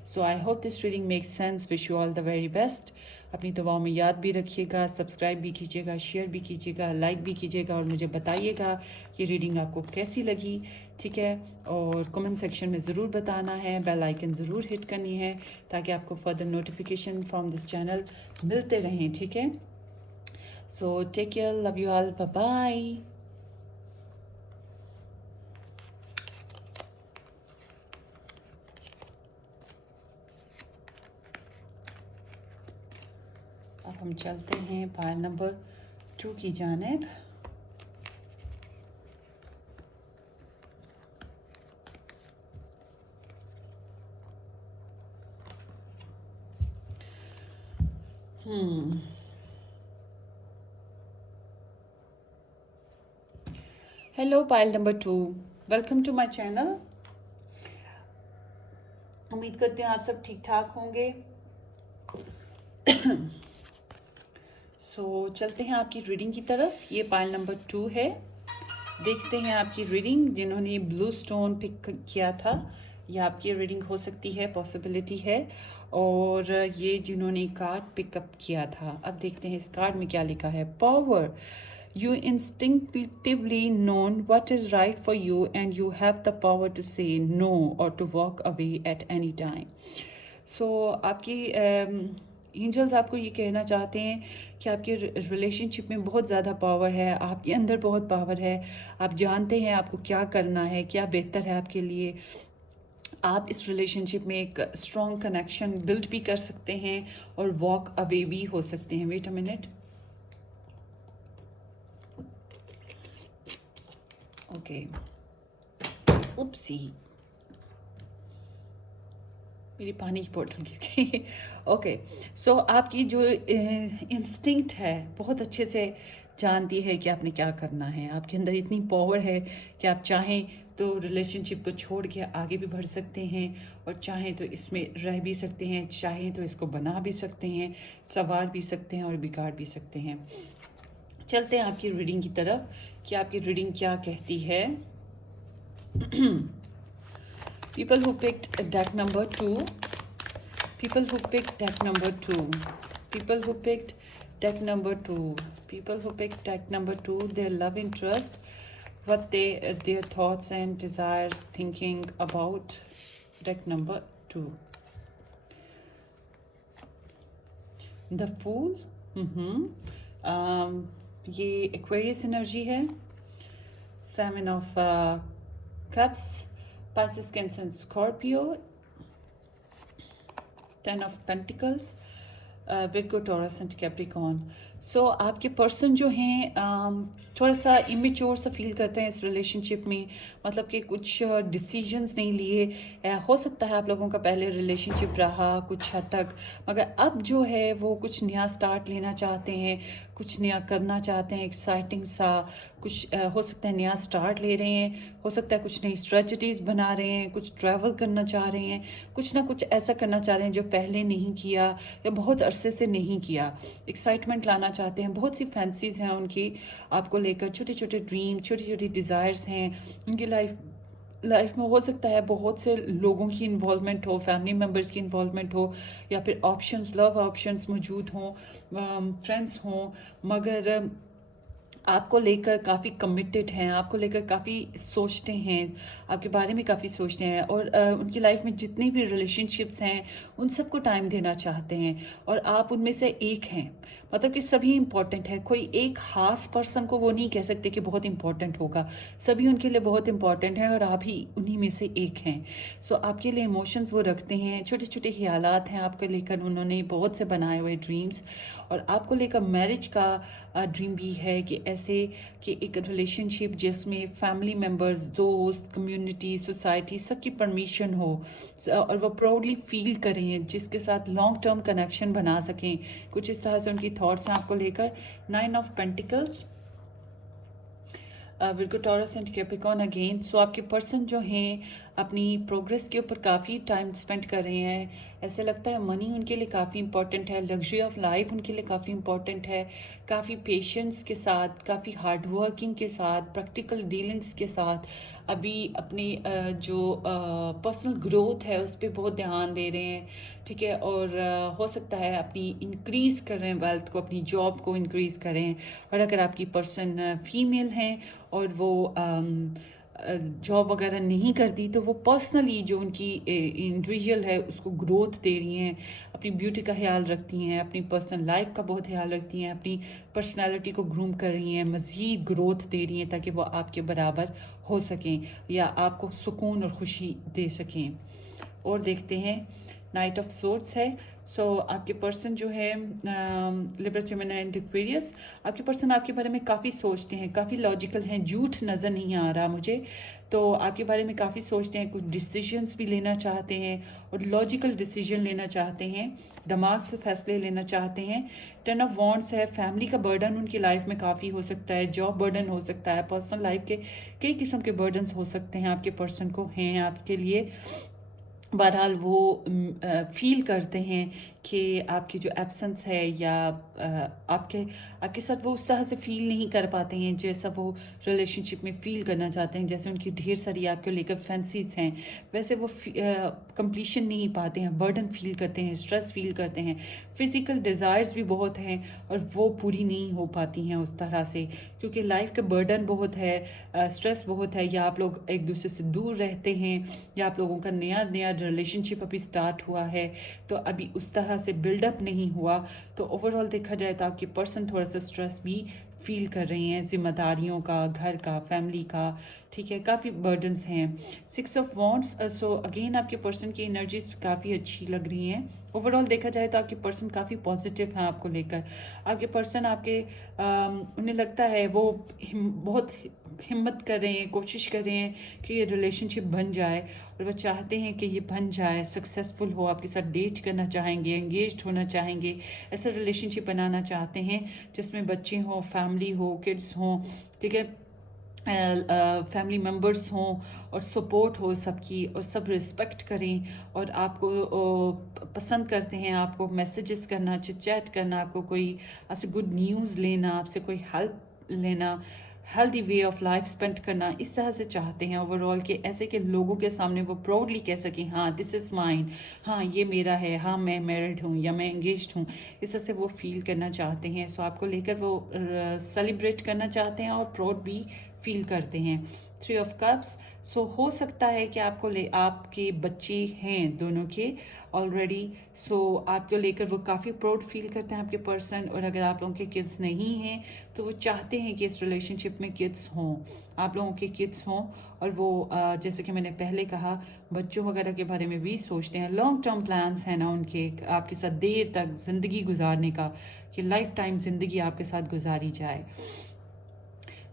So I hope this reading makes sense. Wish you all the very best. अपनी दुआओं में याद भी रखिएगा, सब्सक्राइब भी कीजिएगा, शेयर भी कीजिएगा, लाइक भी कीजिएगा और मुझे बताइएगा ये रीडिंग आपको कैसी लगी, ठीक है। और कमेंट सेक्शन में ज़रूर बताना है, बेल आइकन ज़रूर हिट करनी है ताकि आपको further notification from this channel मिलते रहें, ठीक है। So take care, love you all, bye bye. अब हम चलते हैं पाइल नंबर 2 की जानिब। Hello pile number 2, welcome to my channel. उम्मीद करते हैं आप सब ठीक ठाक होंगे। सो चलते हैं आपकी रीडिंग की तरफ। ये पाइल नंबर 2 है। देखते हैं आपकी रीडिंग। जिन्होंने ब्लू स्टोन पिक किया था, ये आपकी रीडिंग हो सकती है, पॉसिबिलिटी है। और ये जिन्होंने कार्ड पिकअप किया था, अब देखते हैं इस कार्ड में क्या लिखा है। Power, you instinctively known what is right for you and you have the power to say no or to walk away at any time. So आपकी एंजल्स आपको ये कहना चाहते हैं कि आपके रिलेशनशिप में बहुत ज़्यादा पावर है, आपके अंदर बहुत पावर है। आप जानते हैं आपको क्या करना है, क्या बेहतर है आपके लिए। आप इस रिलेशनशिप में एक स्ट्रॉन्ग कनेक्शन बिल्ड भी कर सकते हैं और वॉक अवे भी हो सकते हैं। Wait a minute, okay, oopsie, मेरी पानी की बोतल गिर गई। ओके, सो आपकी जो इंस्टिंक्ट है बहुत अच्छे से जानती है कि आपने क्या करना है। आपके अंदर इतनी पावर है कि आप चाहें तो रिलेशनशिप को छोड़ के आगे भी बढ़ सकते हैं और चाहें तो इसमें रह भी सकते हैं, चाहें तो इसको बना भी सकते हैं, संवार भी सकते हैं और बिगाड़ भी सकते हैं। चलते हैं आपकी रीडिंग की तरफ कि आपकी रीडिंग क्या कहती है। People who picked deck number 2. People who picked deck number 2. People who picked deck number 2. People who picked deck number 2. Their love interest. What their thoughts and desires thinking about deck number 2. The Fool. ये Aquarius energy है. Seven of Cups, Pisces, Cancer and Scorpio. Ten of Pentacles, Virgo, Taurus and Capricorn. So आपके person जो हैं थोड़ा सा immature सा feel करते हैं इस रिलेशनशिप में, मतलब कि कुछ डिसीजंस नहीं लिए. हो सकता है आप लोगों का पहले रिलेशनशिप रहा कुछ हद तक, मगर अब जो है वो कुछ नया स्टार्ट लेना चाहते हैं, कुछ नया करना चाहते हैं, एक्साइटिंग सा कुछ. हो सकता है नया स्टार्ट ले रहे हैं, हो सकता है कुछ नई स्ट्रेटजीज बना रहे हैं, कुछ ट्रैवल करना चाह रहे हैं, कुछ ना कुछ ऐसा करना चाह रहे हैं जो पहले नहीं किया या बहुत अरसे से नहीं किया. एक्साइटमेंट लाना चाहते हैं, बहुत सी फैंसीज हैं उनकी आपको लेकर, छोटे छोटे ड्रीम, छोटी छोटी डिज़ायर्स हैं उनकी लाइफ में. हो सकता है बहुत से लोगों की इन्वॉल्वमेंट हो, फैमिली मेम्बर्स की इन्वॉल्वमेंट हो, या फिर ऑप्शंस, लव ऑप्शंस मौजूद हों, फ्रेंड्स हों, मगर आपको लेकर काफ़ी कमिटेड हैं, आपको लेकर काफ़ी सोचते हैं, आपके बारे में काफ़ी सोचते हैं, और उनकी लाइफ में जितनी भी रिलेशनशिप्स हैं उन सबको टाइम देना चाहते हैं, और आप उनमें से एक हैं. मतलब कि सभी इम्पॉर्टेंट है, कोई एक खास पर्सन को वो नहीं कह सकते कि बहुत इम्पॉर्टेंट होगा. सभी उनके लिए बहुत इम्पॉर्टेंट हैं और आप ही उन्हीं में से एक हैं. सो आपके लिए इमोशंस वो रखते हैं, छोटे छोटे ख्यालात हैं आपको लेकर, उन्होंने बहुत से बनाए हुए ड्रीम्स, और आपको लेकर मैरिज का ड्रीम भी है कि ऐसे कि एक रिलेशनशिप जिसमें फैमिली मेम्बर्स, दोस्त, कम्युनिटी, सोसाइटी सबकी परमिशन हो, और वो प्राउडली फील करें, जिसके साथ लॉन्ग टर्म कनेक्शन बना सकें. कुछ इस तरह से उनकी थॉट्स हैं आपको लेकर. 9 of pentacles, Virgo, Taurus and Capricorn again. So आपके पर्सन जो हैं अपनी प्रोग्रेस के ऊपर काफ़ी टाइम स्पेंड कर रहे हैं. ऐसे लगता है मनी उनके लिए काफ़ी इंपॉर्टेंट है, लग्जरी ऑफ लाइफ उनके लिए काफ़ी इंपॉर्टेंट है. काफ़ी पेशेंस के साथ, काफ़ी हार्ड वर्किंग के साथ, प्रैक्टिकल डीलिंग्स के साथ अभी अपनी जो पर्सनल ग्रोथ है उस पर बहुत ध्यान दे रहे हैं. ठीक है, और हो सकता है अपनी इंक्रीज़ कर रहे हैं वेल्थ को, अपनी जॉब को इंक्रीज़ करें. और अगर आपकी पर्सन फीमेल हैं और वो जॉब वगैरह नहीं करती, तो वो पर्सनली जो उनकी इंडिविजुअल है उसको ग्रोथ दे रही हैं, अपनी ब्यूटी का ख्याल रखती हैं, अपनी पर्सनल लाइफ का बहुत ख्याल रखती हैं, अपनी पर्सनालिटी को ग्रूम कर रही हैं, मज़ीद ग्रोथ दे रही हैं ताकि वो आपके बराबर हो सकें या आपको सुकून और खुशी दे सकें. और देखते हैं नाइट ऑफ सोर्ड्स है. सो आपके पर्सन जो है लिब्रा, जेमिनी एंड एक्वेरियस, आपके पर्सन आपके बारे में काफ़ी सोचते हैं, काफ़ी लॉजिकल हैं, झूठ नज़र नहीं आ रहा मुझे. तो आपके बारे में काफ़ी सोचते हैं, कुछ डिसीजंस भी लेना चाहते हैं और लॉजिकल डिसीजन लेना चाहते हैं, दिमाग से फैसले लेना चाहते हैं. 10 ऑफ वॉन्ड्स है, फैमिली का बर्डन उनकी लाइफ में काफ़ी हो सकता है, जॉब बर्डन हो सकता है, पर्सनल लाइफ के कई किस्म के बर्डन्स हो सकते हैं आपके पर्सन को हैं आपके लिए. बहरहाल वो फील करते हैं कि आपकी जो एब्सेंस है या आपके साथ वो उस तरह से फील नहीं कर पाते हैं जैसा वो रिलेशनशिप में फ़ील करना चाहते हैं. जैसे उनकी ढेर सारी आपको लेकर फैंसीज हैं, वैसे वो कंप्लीशन नहीं पाते हैं, बर्डन फील करते हैं, स्ट्रेस फील करते हैं. फ़िज़िकल डिज़ायर्स भी बहुत हैं और वो पूरी नहीं हो पाती हैं उस तरह से, क्योंकि लाइफ का बर्डन बहुत है, स्ट्रेस बहुत है, या आप लोग एक दूसरे से दूर रहते हैं, या आप लोगों का नया नया रिलेशनशिप अभी स्टार्ट हुआ है तो अभी उस तरह से बिल्डअप नहीं हुआ. तो ओवरऑल देखा जाए तो आपके पर्सन थोड़ा सा स्ट्रेस भी फील कर रही हैं, जिम्मेदारियों का, घर का, फैमिली का. ठीक है, काफ़ी बर्डन्स हैं. 6 ऑफ वॉन्ड्स, सो अगेन आपके पर्सन की एनर्जीज काफ़ी अच्छी लग रही हैं. ओवरऑल देखा जाए तो आपके पर्सन काफ़ी पॉजिटिव हैं आपको लेकर. आपके पर्सन आपके उन्हें लगता है वो बहुत हिम्मत कर रहे हैं, कोशिश कर रहे हैं कि ये रिलेशनशिप बन जाए, और वो चाहते हैं कि ये बन जाए, सक्सेसफुल हो, आपके साथ डेट करना चाहेंगे, एंगेज्ड होना चाहेंगे, ऐसा रिलेशनशिप बनाना चाहते हैं जिसमें बच्चे हों, फैमिली हो, किड्स हों. ठीक है, फैमिली मेम्बर्स हों और सपोर्ट हो सबकी, और सब रिस्पेक्ट करें और आपको पसंद करते हैं, आपको मैसेजेस करना, चिट चैट करना, आपको कोई आपसे गुड न्यूज़ लेना, आपसे कोई हेल्प लेना, healthy way of life spend करना इस तरह से चाहते हैं ओवरऑल, कि ऐसे कि लोगों के सामने वो प्राउडली कह सकें हाँ दिस इज़ माइन, हाँ ये मेरा है, हाँ मैं मैरिड हूँ या मैं एंगेज्ड हूँ, इस तरह से वो फील करना चाहते हैं। सो आपको लेकर वो सेलिब्रेट करना चाहते हैं और प्राउड भी फील करते हैं। 3 ऑफ कप्स, सो हो सकता है कि आपके बच्चे हैं दोनों के ऑलरेडी, सो आपको लेकर वो काफ़ी प्राउड फील करते हैं आपके पर्सन। और अगर आप लोगों के किड्स नहीं हैं तो वो चाहते हैं कि इस रिलेशनशिप में किड्स हों, आप लोगों के किड्स हों। और वो जैसे कि मैंने पहले कहा, बच्चों वगैरह के बारे में भी सोचते हैं। लॉन्ग टर्म प्लान्स हैं ना उनके आपके साथ देर तक ज़िंदगी गुजारने का, कि लाइफ टाइम ज़िंदगी आपके साथ गुजारी जाए।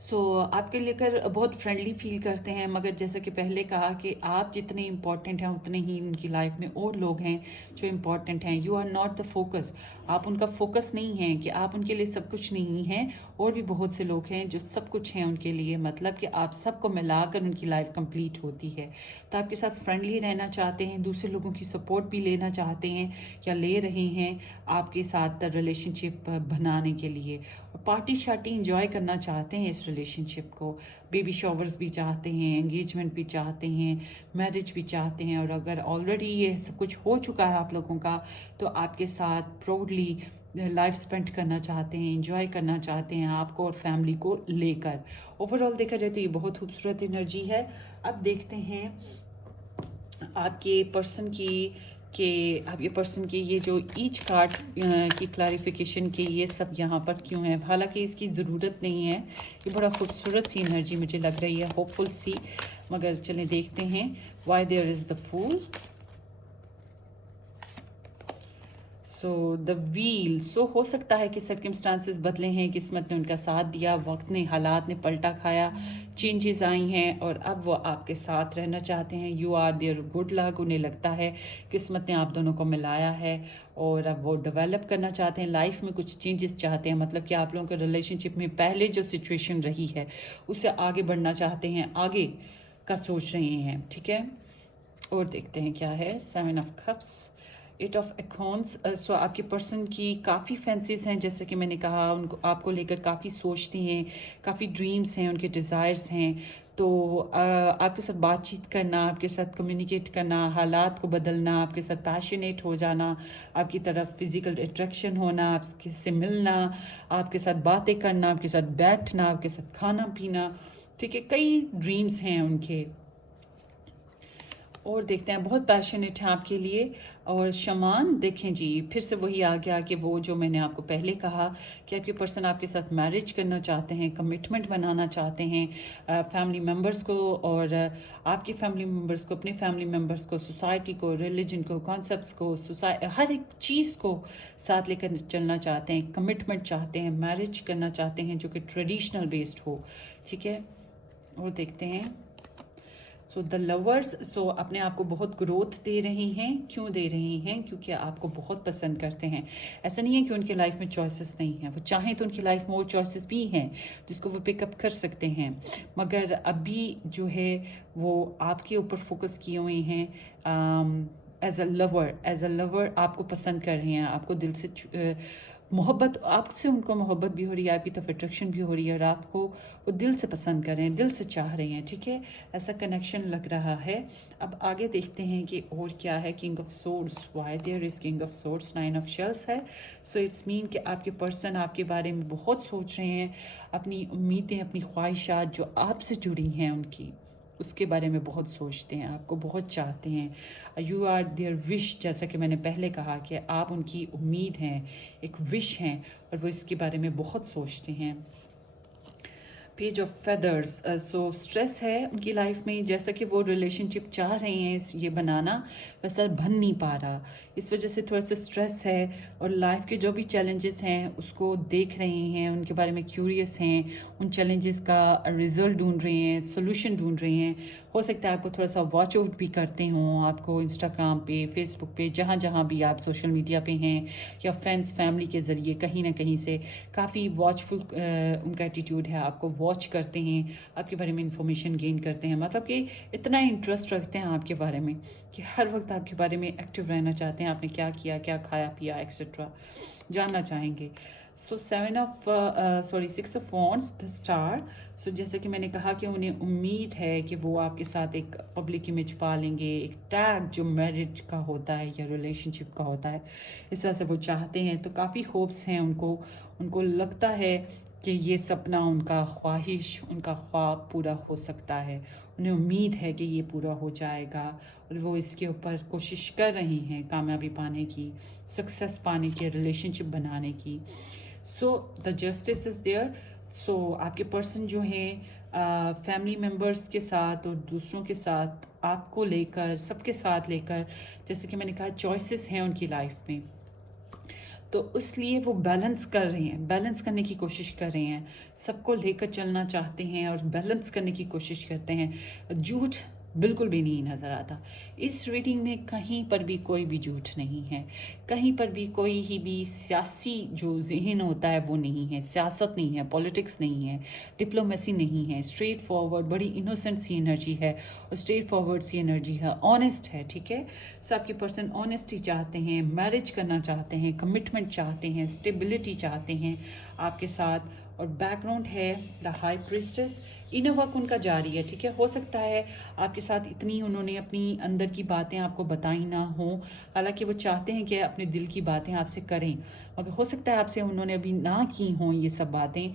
सो आपके लेकर बहुत फ्रेंडली फील करते हैं, मगर जैसा कि पहले कहा कि आप जितने इम्पॉर्टेंट हैं उतने ही उनकी लाइफ में और लोग हैं जो इम्पॉर्टेंट हैं। You are not the focus, आप उनका फोकस नहीं हैं, कि आप उनके लिए सब कुछ नहीं हैं। और भी बहुत से लोग हैं जो सब कुछ हैं उनके लिए, मतलब कि आप सबको मिलाकर उनकी लाइफ कंप्लीट होती है। तो आपके साथ फ्रेंडली रहना चाहते हैं, दूसरे लोगों की सपोर्ट भी लेना चाहते हैं या ले रहे हैं आपके साथ रिलेशनशिप बनाने के लिए। और पार्टी शार्टी इंजॉय करना चाहते हैं इस रिलेशनशिप को, बेबी शॉवर्स भी चाहते हैं, एंगेजमेंट भी चाहते हैं, मैरिज भी चाहते हैं। और अगर ऑलरेडी ये सब कुछ हो चुका है आप लोगों का, तो आपके साथ प्राउडली लाइफ स्पेंड करना चाहते हैं, एंजॉय करना चाहते हैं आपको और फैमिली को लेकर। ओवरऑल देखा जाए तो ये बहुत खूबसूरत एनर्जी है। अब देखते हैं आपके पर्सन की ये जो ईच कार्ड की क्लैरिफिकेशन के ये सब यहाँ पर क्यों है। हालांकि इसकी ज़रूरत नहीं है, ये बड़ा खूबसूरत सी एनर्जी मुझे लग रही है, होपफुल सी। मगर चलें देखते हैं। Why there is the fool, so the wheel, so हो सकता है कि सर्कमस्टांसेस बदले हैं, किस्मत ने उनका साथ दिया, वक्त ने हालात ने पलटा खाया, चेंजेस आई हैं और अब वो आपके साथ रहना चाहते हैं। You are their good luck, उन्हें लगता है किस्मत ने आप दोनों को मिलाया है और अब वो डेवलप करना चाहते हैं, लाइफ में कुछ चेंजेस चाहते हैं। मतलब कि आप लोगों के रिलेशनशिप में पहले जो सिचुएशन रही है उससे आगे बढ़ना चाहते हैं, आगे का सोच रहे हैं, ठीक है। और देखते हैं क्या है। 7 ऑफ कप्स, 8 ऑफ एकोन्स, सो आपके पर्सन की काफ़ी फैंसीज हैं, जैसे कि मैंने कहा, उनको आपको लेकर काफ़ी सोचती हैं, काफ़ी ड्रीम्स हैं, उनके डिज़ायर्स हैं। तो आपके साथ बातचीत करना, आपके साथ कम्युनिकेट करना, हालात को बदलना, आपके साथ पैशनेट हो जाना, आपकी तरफ फिजिकल अट्रैक्शन होना, आपके से मिलना, आपके साथ बातें करना, आपके साथ बैठना, आपके साथ खाना पीना, ठीक है। कई ड्रीम्स हैं उनके। और देखते हैं, बहुत पैशनेट हैं आपके लिए। और शमान देखें जी, फिर से वही आ गया कि वो जो मैंने आपको पहले कहा कि आपके पर्सन आपके साथ मैरिज करना चाहते हैं, कमिटमेंट बनाना चाहते हैं फैमिली मेम्बर्स को, और आपकी फैमिली मेम्बर्स को, अपने फैमिली मेम्बर्स को, सोसाइटी को, रिलीजन को, कॉन्सेप्ट्स को, हर एक चीज़ को साथ लेकर चलना चाहते हैं, कमिटमेंट चाहते हैं, मैरिज करना चाहते हैं जो कि ट्रेडिशनल बेस्ड हो, ठीक है। और देखते हैं, सो द लवर्स, सो अपने आप को बहुत ग्रोथ दे रही हैं। क्यों दे रही हैं? क्योंकि आपको बहुत पसंद करते हैं। ऐसा नहीं है कि उनकी लाइफ में चॉइसेस नहीं हैं, वो चाहें तो उनकी लाइफ में और चॉइसेस भी हैं जिसको वो पिकअप कर सकते हैं, मगर अभी जो है वो आपके ऊपर फोकस किए हुए हैं। एज अ लवर आपको पसंद कर रहे हैं, आपको दिल से मोहब्बत, आपसे उनको मोहब्बत भी हो रही है, आपकी तरफ अट्रैक्शन भी हो रही है और आपको वो दिल से पसंद कर रहे हैं, दिल से चाह रहे हैं, ठीक है। ऐसा कनेक्शन लग रहा है। अब आगे देखते हैं कि और क्या है। King of swords, why there is king of swords, 9 of shelf है। सो इट्स मीन कि आपके पर्सन आपके बारे में बहुत सोच रहे हैं, अपनी उम्मीदें, अपनी ख्वाहिशात जो आपसे जुड़ी हैं उनकी, उसके बारे में बहुत सोचते हैं, आपको बहुत चाहते हैं। यू आर देयर विश, जैसा कि मैंने पहले कहा कि आप उनकी उम्मीद हैं, एक विश हैं, और वो इसके बारे में बहुत सोचते हैं। Page of feathers, so stress है उनकी लाइफ में, जैसा कि वो रिलेशनशिप चाह रहे हैं ये बनाना, वैसा बन नहीं पा रहा, इस वजह से थोड़ा सा स्ट्रेस है। और लाइफ के जो भी चैलेंजेस हैं उसको देख रहे हैं, उनके बारे में क्यूरियस हैं, उन चैलेंजेस का रिजल्ट ढूंढ रहे हैं, सोल्यूशन ढूंढ रहे हैं। हो सकता है आपको थोड़ा सा वॉच आउट भी करते हों, आपको इंस्टाग्राम पे, फेसबुक पे, जहाँ जहाँ भी आप सोशल मीडिया पे हैं, या फ्रेंड्स फैमिली के ज़रिए कहीं ना कहीं से काफ़ी वॉचफुल उनका एटीट्यूड है, आपको वॉच करते हैं, आपके बारे में इंफॉर्मेशन गेन करते हैं, मतलब कि इतना इंटरेस्ट रखते हैं आपके बारे में कि हर वक्त आपके बारे में एक्टिव रहना चाहते हैं, आपने क्या किया, क्या खाया पिया, एक्सेट्रा जानना चाहेंगे। सो 6 ऑफ वॉन्ड्स, द स्टार, سو جیسے کہ میں نے کہا کہ انہیں امید ہے کہ وہ آپ کے ساتھ ایک پبلک امیج پالیں گے، ایک ٹیگ جو میرج کا ہوتا ہے یا ریلیشن شپ کا ہوتا ہے، اس طرح سے وہ چاہتے ہیں. تو کافی ہوپس ہیں ان کو لگتا ہے کہ یہ سپنا، ان کا خواہش، ان کا خواب پورا ہو سکتا ہے. انہیں امید ہے کہ یہ پورا ہو جائے گا اور وہ اس کے اوپر کوشش کر رہی ہیں کامیابی پانے کی، سکسیس پانے کی، ریلیشن شپ بنانے کی. سو دا جسٹس از دیئر. سو آپ کے پرسن جو ہیں فیملی ممبرس کے ساتھ اور دوسروں کے ساتھ، آپ کو لے کر، سب کے ساتھ لے کر، جیسے کہ میں نے کہا چوائسیز ہیں ان کی لائف میں، تو اس لیے وہ بیلنس کر رہے ہیں، بیلنس کرنے کی کوشش کر رہے ہیں، سب کو لے کر چلنا چاہتے ہیں اور بیلنس کرنے کی کوشش کرتے ہیں. جھوٹ بالکل بھی نہیں نظر آتا اس ریڈنگ میں، کہیں پر بھی کوئی بھی جھوٹ نہیں ہے، کہیں پر بھی کوئی ہی بھی سیاسی جو ذہن ہوتا ہے وہ نہیں ہے، سیاست نہیں ہے، پولیٹکس نہیں ہے، ڈپلومیسی نہیں ہے. اسٹریٹ فارورڈ، بڑی انوسنٹ سی انرجی ہے اور اسٹریٹ فارورڈ سی انرجی ہے، آنیسٹ ہے. ٹھیک ہے. سو آپ کے پرسن آنیسٹی چاہتے ہیں، میرج کرنا چاہتے ہیں، کمٹمنٹ چاہتے ہیں، اسٹیبلٹی چاہتے ہیں آپ کے ساتھ. اور بیک گراؤنڈ ہے the high priestess. Inner work ان کا جاری ہے. ٹھیک ہے. ہو سکتا ہے آپ کے ساتھ اتنی انہوں نے اپنی اندر کی باتیں آپ کو بتائی نہ ہوں، حالانکہ وہ چاہتے ہیں کہ اپنے دل کی باتیں آپ سے کریں، مگر ہو سکتا ہے آپ سے انہوں نے ابھی نہ کی ہوں یہ سب باتیں،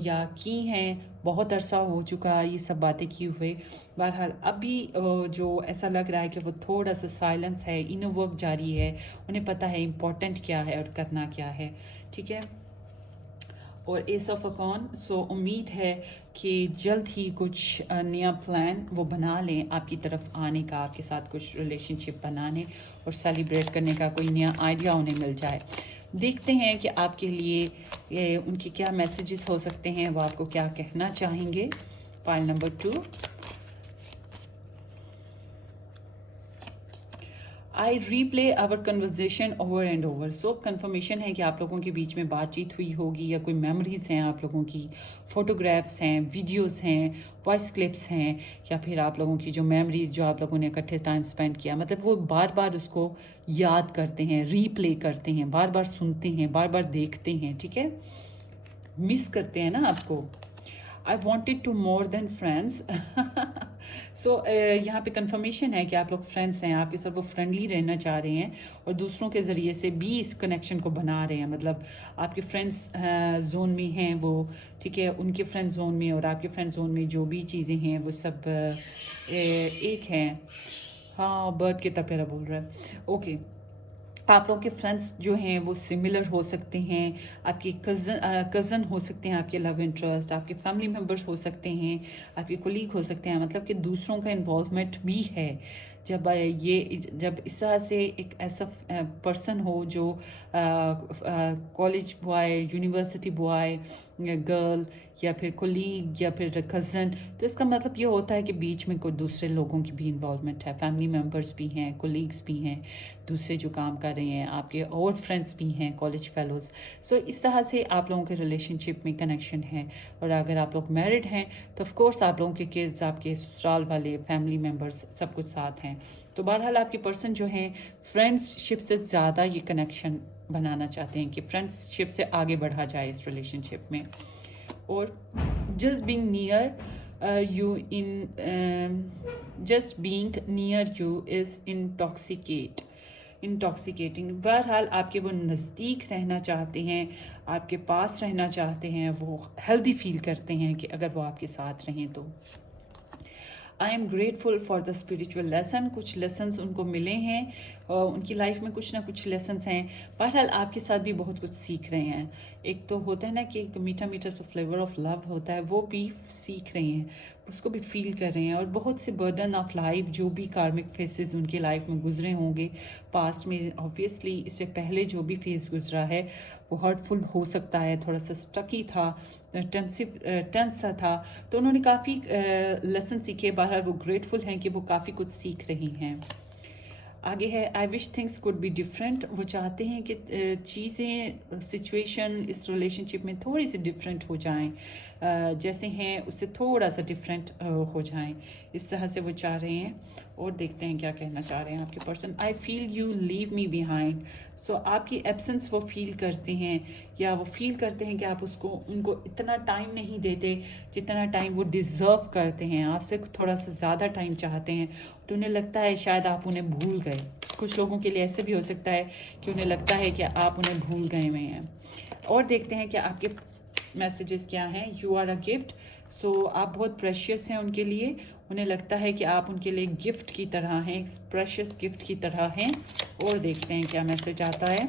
یا کی ہیں، بہت عرصہ ہو چکا یہ سب باتیں کی ہوئے. بہرحال ابھی جو ایسا لگ رہا ہے کہ وہ تھوڑا سا سائلنس ہے، انر ورک جاری ہے، انہیں پتہ ہے امپورٹنٹ کیا ہے اور کرنا کیا ہے. ٹھیک ہے. اور ایس آف اکون. سو امید ہے کہ جلد ہی کچھ نیا پلان وہ بنا لیں آپ کی طرف آنے کا، آپ کے ساتھ کچھ ریلیشن شپ بنانے اور سیلیبریٹ کرنے کا کوئی نیا آئیڈیا انہیں مل جائے. دیکھتے ہیں کہ آپ کے لیے ان کے کیا میسیجز ہو سکتے ہیں، وہ آپ کو کیا کہنا چاہیں گے. Pile number 2. I replay our conversation over and over. So confirmation ہے کہ آپ لوگوں کے بیچ میں بات چیت ہوئی ہوگی، یا کوئی میموریز ہیں آپ لوگوں کی، فوٹوگرافس ہیں، ویڈیوز ہیں، وائس کلپس ہیں، یا پھر آپ لوگوں کی جو میموریز جو آپ لوگوں نے اکٹھے ٹائم اسپینڈ کیا، مطلب وہ بار بار اس کو یاد کرتے ہیں، ری پلے کرتے ہیں، بار بار سنتے ہیں، بار بار دیکھتے ہیں. ٹھیک ہے. مس کرتے ہیں نا آپ کو. I wanted to more than friends. سو یہاں پہ کنفرمیشن ہے کہ آپ لوگ فرینڈس ہیں، آپ کے ساتھ وہ فرینڈلی رہنا چاہ رہے ہیں اور دوسروں کے ذریعے سے بھی اس کنیکشن کو بنا رہے ہیں. مطلب آپ کے فرینڈس زون میں ہیں وہ، ٹھیک ہے، ان کے فرینڈ زون میں اور آپ کے فرینڈ زون میں جو بھی چیزیں ہیں وہ سب ایک ہیں. ہاں، برڈ کے تپیرا بول رہا ہے. اوکے. آپ لوگوں کے فرینڈس جو ہیں وہ سملر ہو سکتے ہیں، آپ کے کزن ہو سکتے ہیں، آپ کے لو انٹرسٹ، آپ کے فیملی ممبرس ہو سکتے ہیں، آپ کے کولیگ ہو سکتے ہیں. مطلب کہ دوسروں کا انوالومنٹ بھی ہے. جب اس طرح سے ایک ایسا پرسن ہو جو college boy, university boy, girl, یا پھر کولیگ، یا پھر کزن، تو اس کا مطلب یہ ہوتا ہے کہ بیچ میں کوئی دوسرے لوگوں کی بھی انوالومنٹ ہے، فیملی ممبرس بھی ہیں، کولیگس بھی ہیں، دوسرے جو کام کر رہے ہیں، آپ کے اور فرینڈس بھی ہیں، کالج فیلوز. سو اس طرح سے آپ لوگوں کے ریلیشن شپ میں کنیکشن ہے. اور اگر آپ لوگ میرڈ ہیں تو آف کورس آپ لوگوں کے کڈز، آپ کے سسرال والے، فیملی ممبرس سب کچھ ساتھ ہیں. تو بہرحال آپ کے پرسن جو ہیں فرینڈس شپ سے زیادہ یہ کنیکشن بنانا چاہتے ہیں کہ فرینڈس شپ سے آگے بڑھا جائے اس ریلیشن شپ میں. اور just being near you in just being near you is intoxicating. بہرحال آپ کے وہ نزدیک رہنا چاہتے ہیں، آپ کے پاس رہنا چاہتے ہیں، وہ ہیلدی فیل کرتے ہیں کہ اگر وہ آپ کے ساتھ رہیں تو. I am grateful for the spiritual lesson. کچھ لیسنس ان کو ملے ہیں، ان کی لائف میں کچھ نہ کچھ لیسنس ہیں. بہرحال آپ کے ساتھ بھی بہت کچھ سیکھ رہے ہیں. ایک تو ہوتا ہے نا کہ ایک میٹھا میٹھا سا فلیور آف لو ہوتا ہے، وہ بھی سیکھ رہے ہیں، اس کو بھی فیل کر رہے ہیں. اور بہت سے برڈن آف لائف جو بھی کارمک فیسز ان کے لائف میں گزرے ہوں گے پاسٹ میں، آبویسلی اس سے پہلے جو بھی فیس گزرا ہے وہ ہرٹ فل ہو سکتا ہے، تھوڑا سا اسٹکی تھا، ٹینس سا تھا. تو انہوں نے کافی لیسن سیکھے. بہرحال وہ گریٹفل ہیں کہ وہ کافی کچھ سیکھ رہی ہیں. آگے ہے آئی وش تھنگس کوڈ بی ڈفرینٹ. وہ چاہتے ہیں کہ چیزیں، سچویشن اس ریلیشن شپ میں تھوڑی سی ڈفرینٹ ہو جائیں، جیسے ہیں اس سے تھوڑا سا ڈفرینٹ ہو جائیں، اس طرح سے وہ چاہ رہے ہیں. اور دیکھتے ہیں کیا کہنا چاہ رہے ہیں آپ کے person. I feel you leave me behind. So آپ کی ایبسنس وہ فیل کرتے ہیں، یا وہ فیل کرتے ہیں کہ آپ ان کو اتنا ٹائم نہیں دیتے جتنا ٹائم وہ ڈیزرو کرتے ہیں، آپ سے تھوڑا سا زیادہ ٹائم چاہتے ہیں، تو انہیں لگتا ہے شاید آپ انہیں بھول گئے. کچھ لوگوں کے لیے ایسے بھی ہو سکتا ہے کہ انہیں لگتا ہے کہ آپ انہیں بھول گئے ہوئے ہیں. اور دیکھتے ہیں کہ آپ کے میسیجز کیا ہیں. You are a gift. So آپ بہت پریشیس ہیں ان کے لیے، انہیں لگتا ہے کہ آپ ان کے لیے گفٹ کی طرح ہیں، ایک پریشیس گفٹ کی طرح ہیں. اور دیکھتے ہیں کیا میسیج آتا ہے.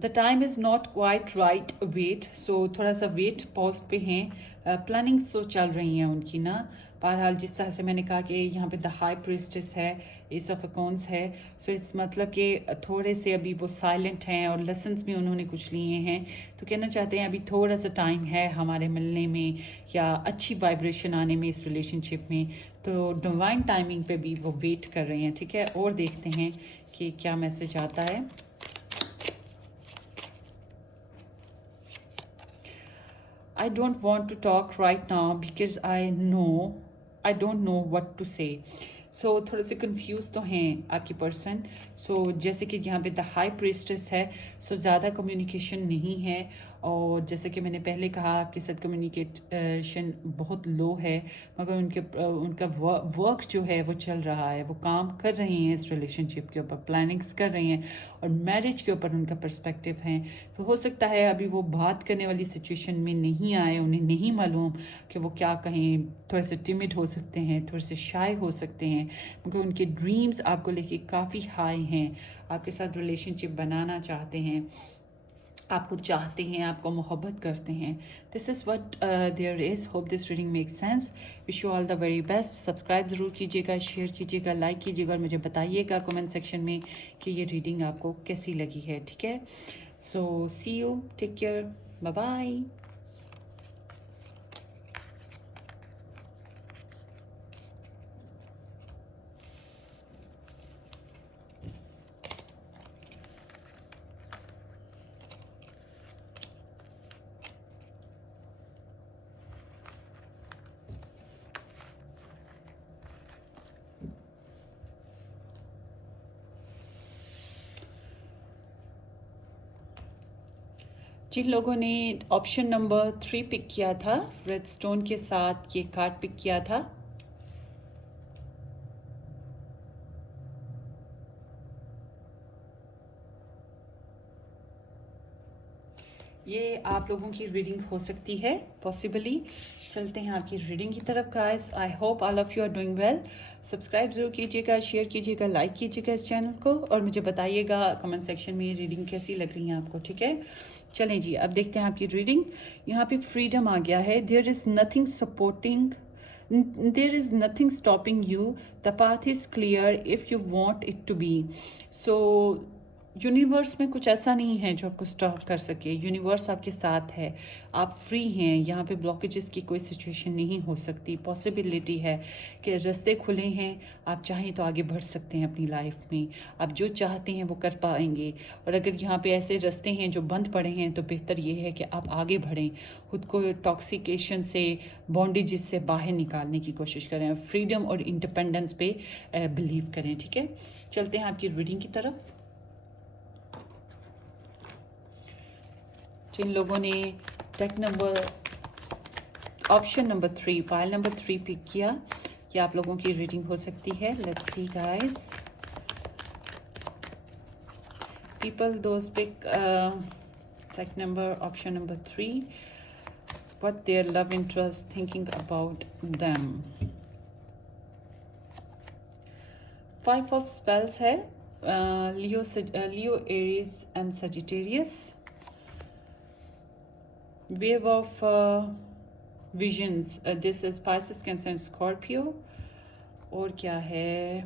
The time is not quite right wait. So تھوڑا سا ویٹ پاز پہ ہیں. پلاننگس تو چل رہی ہیں ان کی نا. بہرحال جس طرح سے میں نے کہا کہ یہاں پہ دا ہائی پریسٹس ہے، ایس آف اکونس ہے. سو اس مطلب کہ تھوڑے سے ابھی وہ سائلنٹ ہیں اور لیسنس بھی انہوں نے کچھ لیے ہیں، تو کہنا چاہتے ہیں ابھی تھوڑا سا ٹائم ہے ہمارے ملنے میں یا اچھی وائبریشن آنے میں اس ریلیشن شپ میں. تو ڈیوائن ٹائمنگ پہ بھی وہ ویٹ کر رہے ہیں. ٹھیک ہے، اور دیکھتے ہیں کہ کیا میسج آتا ہے. I don't want to talk right now because I don't know what to say. سو تھوڑے سے کنفیوز تو ہیں آپ کی پرسن. سو جیسے کہ یہاں پہ دا ہائی پریسٹس ہے، سو زیادہ کمیونیکیشن نہیں ہے. اور جیسے کہ میں نے پہلے کہا آپ کے ساتھ کمیونیکیشن بہت لو ہے، مگر ان کا ورک جو ہے وہ چل رہا ہے، وہ کام کر رہے ہیں اس ریلیشن شپ کے اوپر، پلاننگس کر رہے ہیں اور میرج کے اوپر ان کا پرسپیکٹیو ہے. تو ہو سکتا ہے ابھی وہ بات کرنے والی سچویشن میں نہیں آئے، انہیں نہیں معلوم کہ وہ کیا کہیں. تھوڑے سے ٹیمڈ ہو سکتے ہیں، تھوڑے سے شائع ہو سکتے ہیں، کیونکہ ان کے ڈریمز آپ کو لے کے کافی ہائی ہیں. آپ کے ساتھ ریلیشن شپ بنانا چاہتے ہیں، آپ کو چاہتے ہیں، آپ کو محبت کرتے ہیں. This is what there is. Hope this reading make sense. Wish you all the very best. Subscribe ضرور کیجیے گا، شیئر کیجیے گا، لائک کیجیے گا، اور مجھے بتائیے گا کمنٹ سیکشن میں کہ یہ ریڈنگ آپ کو کیسی لگی ہے. ٹھیک ہے، so see you, take care, bye bye. جن لوگوں نے آپشن نمبر 3 پک کیا تھا، ریڈ سٹون کے ساتھ یہ کارڈ پک کیا تھا، یہ آپ لوگوں کی ریڈنگ ہو سکتی ہے پاسبلی. چلتے ہیں آپ کی ریڈنگ کی طرف guys. I hope all of you are doing well. Subscribe ضرور کیجیے گا، شیئر کیجیے گا، لائک کیجیے گا اس چینل کو، اور مجھے بتائیے گا کمنٹ سیکشن میں یہ ریڈنگ کیسی لگ رہی ہیں آپ کو. ٹھیک ہے، چلیں جی اب دیکھتے ہیں آپ کی ریڈنگ. یہاں پہ فریڈم آ گیا ہے. دیر از nothing stopping you. The path is clear if you want it to be. So universe میں کچھ ایسا نہیں ہے جو آپ کو سٹاپ کر سکے. یونیورس آپ کے ساتھ ہے، آپ فری ہیں. یہاں پہ بلاکیجز کی کوئی سچویشن نہیں ہو سکتی. پاسبلٹی ہے کہ رستے کھلے ہیں، آپ چاہیں تو آگے بڑھ سکتے ہیں اپنی لائف میں. آپ جو چاہتے ہیں وہ کر پائیں گے. اور اگر یہاں پہ ایسے رستے ہیں جو بند پڑے ہیں تو بہتر یہ ہے کہ آپ آگے بڑھیں، خود کو ٹاکسیکیشن سے، بانڈیجز سے باہر نکالنے کی کوشش کریں، فریڈم اور انڈیپینڈنس پہ بلیو کریں. ٹھیک ہے، چلتے ہیں آپ کی ریڈنگ کی طرف. جن لوگوں نے deck number option number 3 pile number 3 pick کیا، یہ آپ لوگوں کی ریڈنگ ہو سکتی ہے. Let's see guys. People those pick deck number option number 3. what their love interest thinking about them. 5 of spells ہے. Leo, Aries and Sagittarius. Wave of visions. This is Pisces, Cancer and Scorpio. اور کیا ہے؟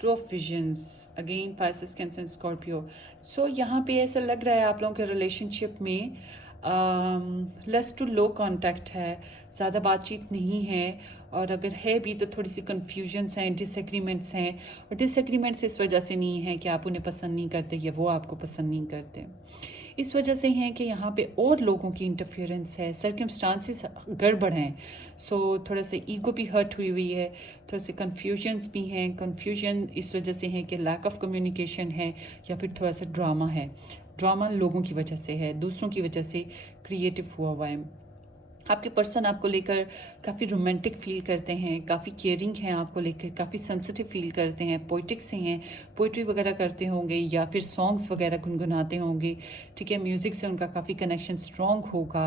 Two of visions. Again Pisces, Cancer and Scorpio. So یہاں پہ ایسا لگ رہا ہے آپ لوگوں کے ریلیشن شپ میں لیس ٹو لو کانٹیکٹ ہے، زیادہ بات چیت نہیں ہے، اور اگر ہے بھی تو تھوڑی سی کنفیوژنس ہیں، ڈس ایگریمنٹس ہیں. اور ڈس ایگریمنٹس اس وجہ سے نہیں ہے کہ آپ انہیں پسند نہیں کرتے یا وہ آپ کو پسند نہیں کرتے. इस वजह से हैं कि यहाँ पे और लोगों की इंटरफेरेंस है, सर्कमस्टांसिस गड़बड़ हैं, सो थोड़ा सा ईगो भी हर्ट हुई है, थोड़ा से कन्फ्यूजन्स भी हैं। कन्फ्यूजन इस वजह से है कि लैक ऑफ कम्युनिकेशन है, या फिर थोड़ा सा ड्रामा है। ड्रामा लोगों की वजह से है, दूसरों की वजह से क्रिएटिव हुआ है। आपके पर्सन आपको लेकर काफ़ी रोमांटिक फील करते हैं, काफ़ी केयरिंग हैं आपको लेकर, काफ़ी सेंसिटिव फील करते हैं, पोइटिक से हैं, पोइट्री वगैरह करते होंगे या फिर सॉन्ग्स वगैरह गुनगुनाते होंगे, ठीक है। म्यूज़िक से उनका काफ़ी कनेक्शन स्ट्रॉन्ग होगा।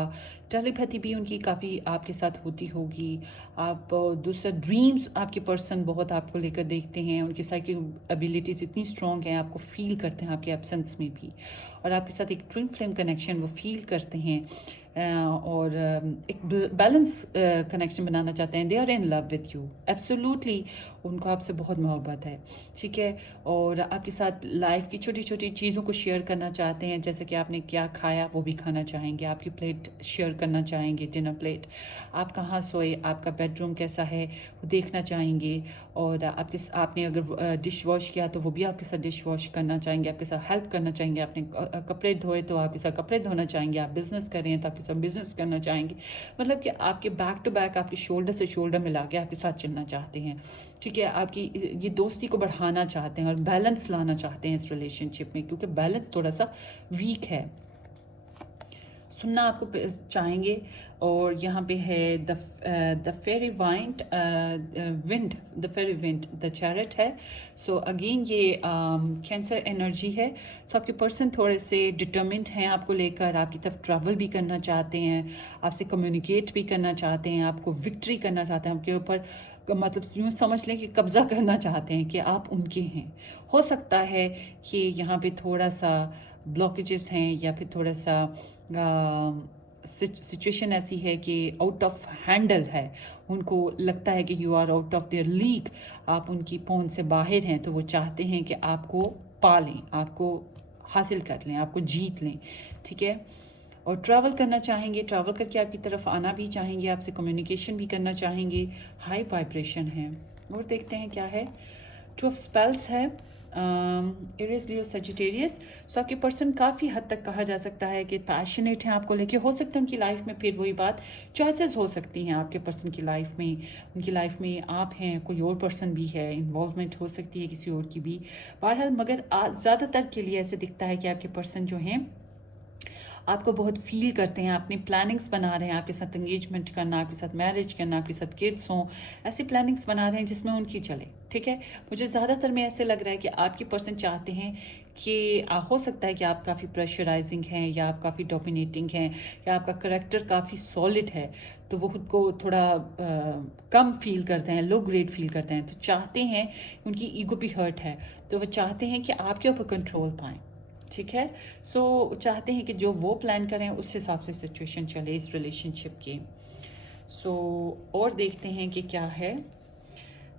टेलीपैथी भी उनकी काफ़ी आपके साथ होती होगी। आप दूसरा ड्रीम्स आपके पर्सन बहुत आपको लेकर देखते हैं, उनकी साइकिक एबिलिटीज़ इतनी स्ट्रॉन्ग हैं, आपको फील करते हैं आपके एब्सेंस में भी, और आपके साथ एक ट्विन फ्लेम कनेक्शन वो फील करते हैं, और एक बैलेंस कनेक्शन बनाना चाहते हैं। They are in love with you, absolutely उनको आपसे बहुत मोहब्बत है, ठीक है। और आपके साथ लाइफ की छोटी छोटी चीज़ों को शेयर करना चाहते हैं, जैसे कि आपने क्या खाया वो भी खाना चाहेंगे, आपकी प्लेट शेयर करना चाहेंगे, डिनर प्लेट, आप कहाँ सोए, आपका बेडरूम कैसा है वो देखना चाहेंगे, और आपने अगर डिश वॉश किया तो वो भी आपके साथ डिश वॉश करना चाहेंगे, आपके साथ हेल्प करना चाहेंगे। आपने कपड़े धोए तो आपके साथ कपड़े धोना चाहेंगे, आप बिजनेस कर रहे हैं तो आपके साथ बिजनेस करना चाहेंगे। मतलब कि आपके बैक टू बैक, आपके शोल्डर से शोल्डर मिला के आपके साथ चलना चाहते हैं, ठीक है। आपकी ये दोस्ती को बढ़ाना चाहते हैं और बैलेंस लाना चाहते हैं इस रिलेशनशिप में, क्योंकि बैलेंस थोड़ा सा वीक है। सुनना आपको चाहेंगे। और यहाँ पे है the fairy wind, the fairy wind, the chariot है। सो अगेन ये कैंसर एनर्जी है। सो आपके पर्सन थोड़े से डिटर्मिन्ड हैं आपको लेकर, आपकी तरफ ट्रैवल भी करना चाहते हैं, आपसे कम्युनिकेट भी करना चाहते हैं, आपको विक्ट्री करना चाहते हैं आपके ऊपर, मतलब यूँ समझ लें कि कब्जा करना चाहते हैं कि आप उनके हैं। हो सकता है कि यहाँ पे थोड़ा सा ब्लॉकेजेस हैं, या फिर थोड़ा सा सिचुएशन ऐसी है कि आउट ऑफ हैंडल है, उनको लगता है कि you are out of their league, आप उनकी पहुंच से बाहर हैं, तो वो चाहते हैं कि आपको पा लें, आपको हासिल कर लें, आपको जीत लें, ठीक है। और ट्रैवल करना चाहेंगे, ट्रैवल करके आपकी तरफ आना भी चाहेंगे, आपसे कम्युनिकेशन भी करना चाहेंगे। हाई वाइब्रेशन है। और देखते हैं क्या है। टू ऑफ स्पेल्स है, एरियस, लियो, सजिटेरियस। सो आपके पर्सन काफ़ी हद तक कहा जा सकता है कि पैशनेट हैं आपको लेके। हो सकता है उनकी लाइफ में फिर वही बात, चॉइसेस हो सकती हैं आपके पर्सन की लाइफ में, उनकी लाइफ में आप हैं, कोई और पर्सन भी है, इन्वॉल्वमेंट हो सकती है किसी और की भी। बहरहाल मगर ज़्यादातर के लिए ऐसे दिखता है कि आपके पर्सन जो हैं आपको बहुत फील करते हैं, अपनी प्लानिंग्स बना रहे हैं आपके साथ एंगेजमेंट करना, आपके साथ मैरिज करना, आपके साथ किड्स हों, ऐसी प्लानिंग्स बना रहे हैं जिसमें उनकी चले, ठीक है। मुझे ज़्यादातर में ऐसे लग रहा है कि आपके पर्सन चाहते हैं कि हो सकता है कि आप काफ़ी प्रेशराइजिंग हैं, या आप काफ़ी डोमिनेटिंग हैं, या आपका करेक्टर काफ़ी सॉलिड है, तो वो खुद को थोड़ा कम फील करते हैं, लो ग्रेड फील करते हैं, तो चाहते हैं, उनकी ईगो भी हर्ट है, तो वो चाहते हैं कि आपके ऊपर कंट्रोल पाएँ, ठीक है। सो चाहते हैं कि जो वो प्लान करें उस हिसाब से सिचुएशन चले इस रिलेशनशिप की। सो और देखते हैं कि क्या है।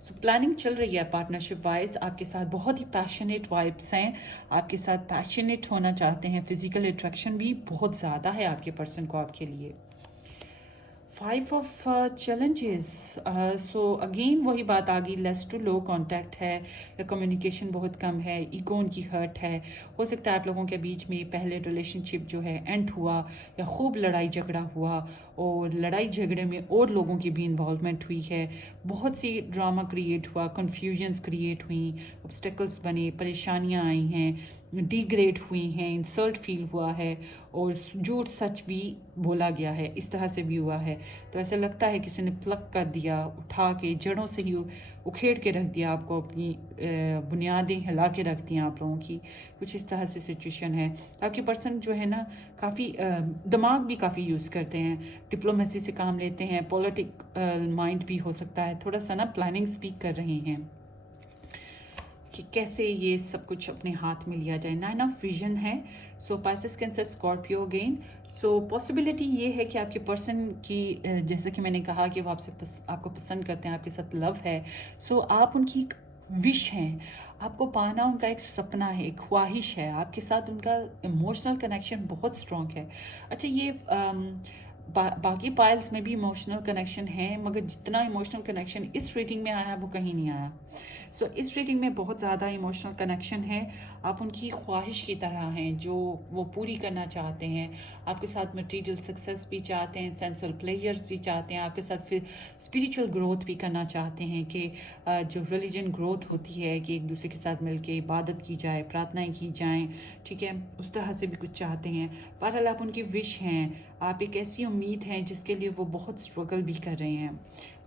सो प्लानिंग चल रही है पार्टनरशिप वाइज, आपके साथ बहुत ही पैशनेट वाइब्स हैं, आपके साथ पैशनेट होना चाहते हैं, फिजिकल अट्रैक्शन भी बहुत ज़्यादा है आपके पर्सन को आपके लिए। 5 ऑफ चैलेंजेस, सो अगेन वही बात आ गई, लेस टू लो कांटेक्ट है, या कम्युनिकेशन बहुत कम है, ईगो उनकी हर्ट है। हो सकता है आप लोगों के बीच में पहले रिलेशनशिप जो है एंड हुआ, या खूब लड़ाई झगड़ा हुआ, और लड़ाई झगड़े में और लोगों की भी इन्वॉल्वमेंट हुई है, बहुत सी ड्रामा क्रिएट हुआ, कन्फ्यूजन्स क्रिएट हुई, ऑब्स्टेकल्स बने, परेशानियाँ आई हैं, डिग्रेड हुई हैं, इंसल्ट फील हुआ है, और झूठ सच भी बोला गया है, इस तरह से भी हुआ है। तो ऐसा लगता है किसी ने प्लग कर दिया, उठा के जड़ों से ही उखेड़ के रख दिया आपको, अपनी बुनियादें हिला के रख दी आप लोगों की, कुछ इस तरह से सिचुएशन है। आपके पर्सन जो है ना काफ़ी दिमाग भी काफ़ी यूज़ करते हैं, डिप्लोमेसी से काम लेते हैं, पॉलिटिक माइंड भी हो सकता है, थोड़ा सा ना प्लानिंग स्पीक कर रहे हैं कि कैसे ये सब कुछ अपने हाथ में लिया जाए। 9 ऑफ विजन है। सो पाइसेस, कैंसर, स्कॉर्पियो अगेन। सो पॉसिबिलिटी ये है कि आपके पर्सन की जैसे कि मैंने कहा कि वो आपको पसंद करते हैं, आपके साथ लव है, सो आप उनकी एक विश हैं, आपको पाना उनका एक सपना है, एक ख्वाहिश है, आपके साथ उनका इमोशनल कनेक्शन बहुत स्ट्रॉन्ग है। अच्छा, ये باقی پائلس میں بھی ایموشنل کنیکشن ہے، مگر جتنا ایموشنل کنیکشن اس ریڈنگ میں آیا وہ کہیں نہیں آیا. سو اس ریڈنگ میں بہت زیادہ ایموشنل کنیکشن ہے. آپ ان کی خواہش کی طرح ہیں جو وہ پوری کرنا چاہتے ہیں. آپ کے ساتھ مٹیریل سکسیس بھی چاہتے ہیں، سینسول پلیئرز بھی چاہتے ہیں، آپ کے ساتھ پھر اسپریچول گروتھ بھی کرنا چاہتے ہیں کہ جو ریلیجن گروتھ ہوتی ہے کہ ایک دوسرے کے ساتھ مل کے عبادت کی جائے، پراتھنائیں کی جائیں، ٹھیک ہے، اس طرح سے بھی کچھ چاہتے ہیں. بہرحال آپ ان کی وش ہیں، آپ ایک ایسی امید ہیں جس کے لیے وہ بہت اسٹرگل بھی کر رہے ہیں.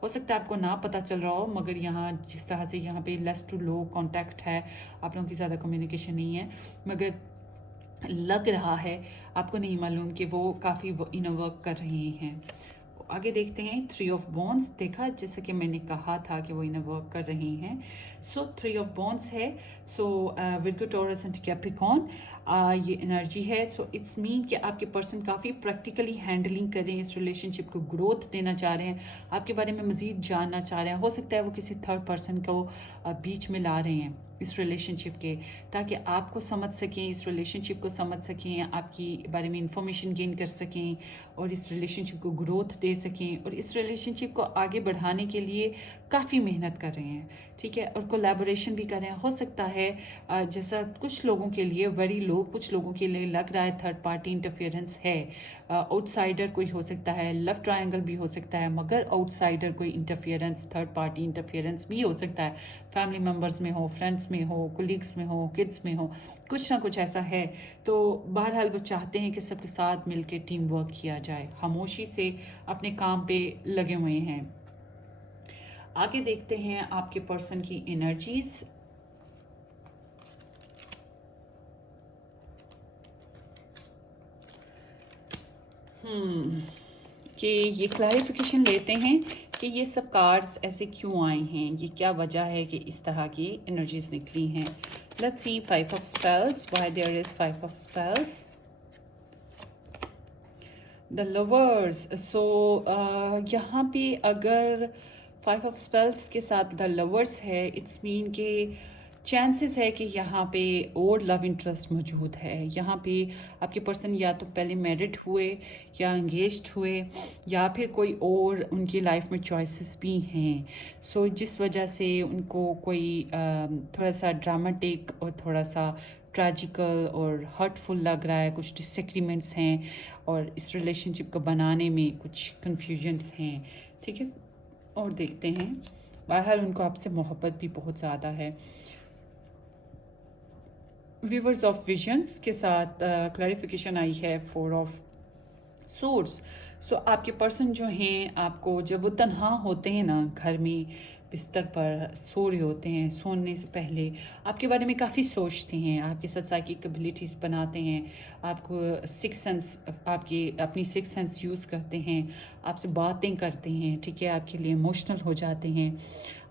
ہو سکتا ہے آپ کو نہ پتہ چل رہا ہو، مگر یہاں جس طرح سے یہاں پہ لیس ٹو لو کانٹیکٹ ہے، آپ لوگوں کی زیادہ کمیونیکیشن نہیں ہے، مگر لگ رہا ہے، آپ کو نہیں معلوم کہ وہ کافی انر ورک کر رہے ہیں. آگے دیکھتے ہیں 3 آف بونس. دیکھا جیسا کہ میں نے کہا تھا کہ وہ انر ورک کر رہے ہیں. سو 3 آف بونس ہے. سو ورگو ٹورس اینڈ کیپریکارن یہ انرجی ہے. سو اٹس مین کہ آپ کے پرسن کافی پریکٹیکلی ہینڈلنگ کر رہے ہیں، اس ریلیشن شپ کو گروتھ دینا چاہ رہے ہیں، آپ کے بارے میں مزید جاننا چاہ رہے ہیں. ہو سکتا ہے وہ کسی تھرڈ پرسن کو بیچ میں لا رہے ہیں اس ریلیشن شپ کے، تاکہ آپ کو سمجھ سکیں، اس ریلیشن شپ کو سمجھ سکیں، آپ کی بارے میں انفارمیشن گین کر سکیں اور اس ریلیشن شپ کو گروتھ دے سکیں، اور اس ریلیشن شپ کو آگے بڑھانے کے لیے کافی محنت کر رہے ہیں، ٹھیک ہے، اور کولیبوریشن بھی کر رہے ہیں. ہو سکتا ہے جیسا کچھ لوگوں کے لیے کچھ لوگوں کے لیے لگ رہا ہے تھرڈ پارٹی انٹرفیئرنس ہے، آؤٹ سائڈر کوئی ہو سکتا ہے، لو ٹرائنگل بھی ہو سکتا ہے، مگر آؤٹ سائڈر کوئی انٹرفیئرنس، تھرڈ پارٹی انٹرفیئرنس بھی ہو سکتا ہے. فیملی ممبرز میں ہو، فرینڈس میں ہو، کولیگس میں ہو، کڈس میں ہو، کچھ نہ کچھ ایسا ہے. تو بہرحال وہ چاہتے ہیں کہ سب کے ساتھ مل کے ٹیم ورک کیا جائے، خاموشی سے اپنے کام پہ لگے ہوئے ہیں. آگے دیکھتے ہیں آپ کے پرسن کی انرجیز. کہ یہ کلیریفیکیشن لیتے ہیں کہ یہ سب کارڈز ایسے کیوں آئے ہیں، یہ کیا وجہ ہے کہ اس طرح کی انرجیز نکلی ہیں. Let's see 5 of spells. Why there is 5 of spells. The lovers. So یہاں پہ اگر 5 آف اسپیلز کے ساتھ دا لورز ہے، اٹس مین کہ چانسز ہے کہ یہاں پہ اور لو انٹرسٹ موجود ہے. یہاں پہ آپ کے پرسن یا تو پہلے میرڈ ہوئے یا انگیجڈ ہوئے، یا پھر کوئی اور ان کی لائف میں چوائسیز بھی ہیں. سو جس وجہ سے ان کو کوئی تھوڑا سا ڈراماٹک اور تھوڑا سا ٹریجیکل اور ہرٹ فل لگ رہا ہے، کچھ ڈس ایگریمنٹس ہیں اور اس ریلیشن شپ کو بنانے میں کچھ کنفیوژنس ہیں، ٹھیک ہے. اور دیکھتے ہیں، بہرحال ان کو آپ سے محبت بھی بہت زیادہ ہے. ویورز آف ویژنس کے ساتھ کلیریفیکیشن آئی ہے 4 آف سورس. سو آپ کے پرسن جو ہیں، آپ کو جب وہ تنہا ہوتے ہیں نا، گھر میں بستر پر سو رہے ہوتے ہیں، سونے سے پہلے آپ کے بارے میں کافی سوچتے ہیں، آپ کے ساتھ سائیکک ایبیلٹیز بناتے ہیں، آپ کو سکس سینس، آپ کی اپنی سکس سینس یوز کرتے ہیں، آپ سے باتیں کرتے ہیں، ٹھیک ہے، آپ کے لیے ایموشنل ہو جاتے ہیں،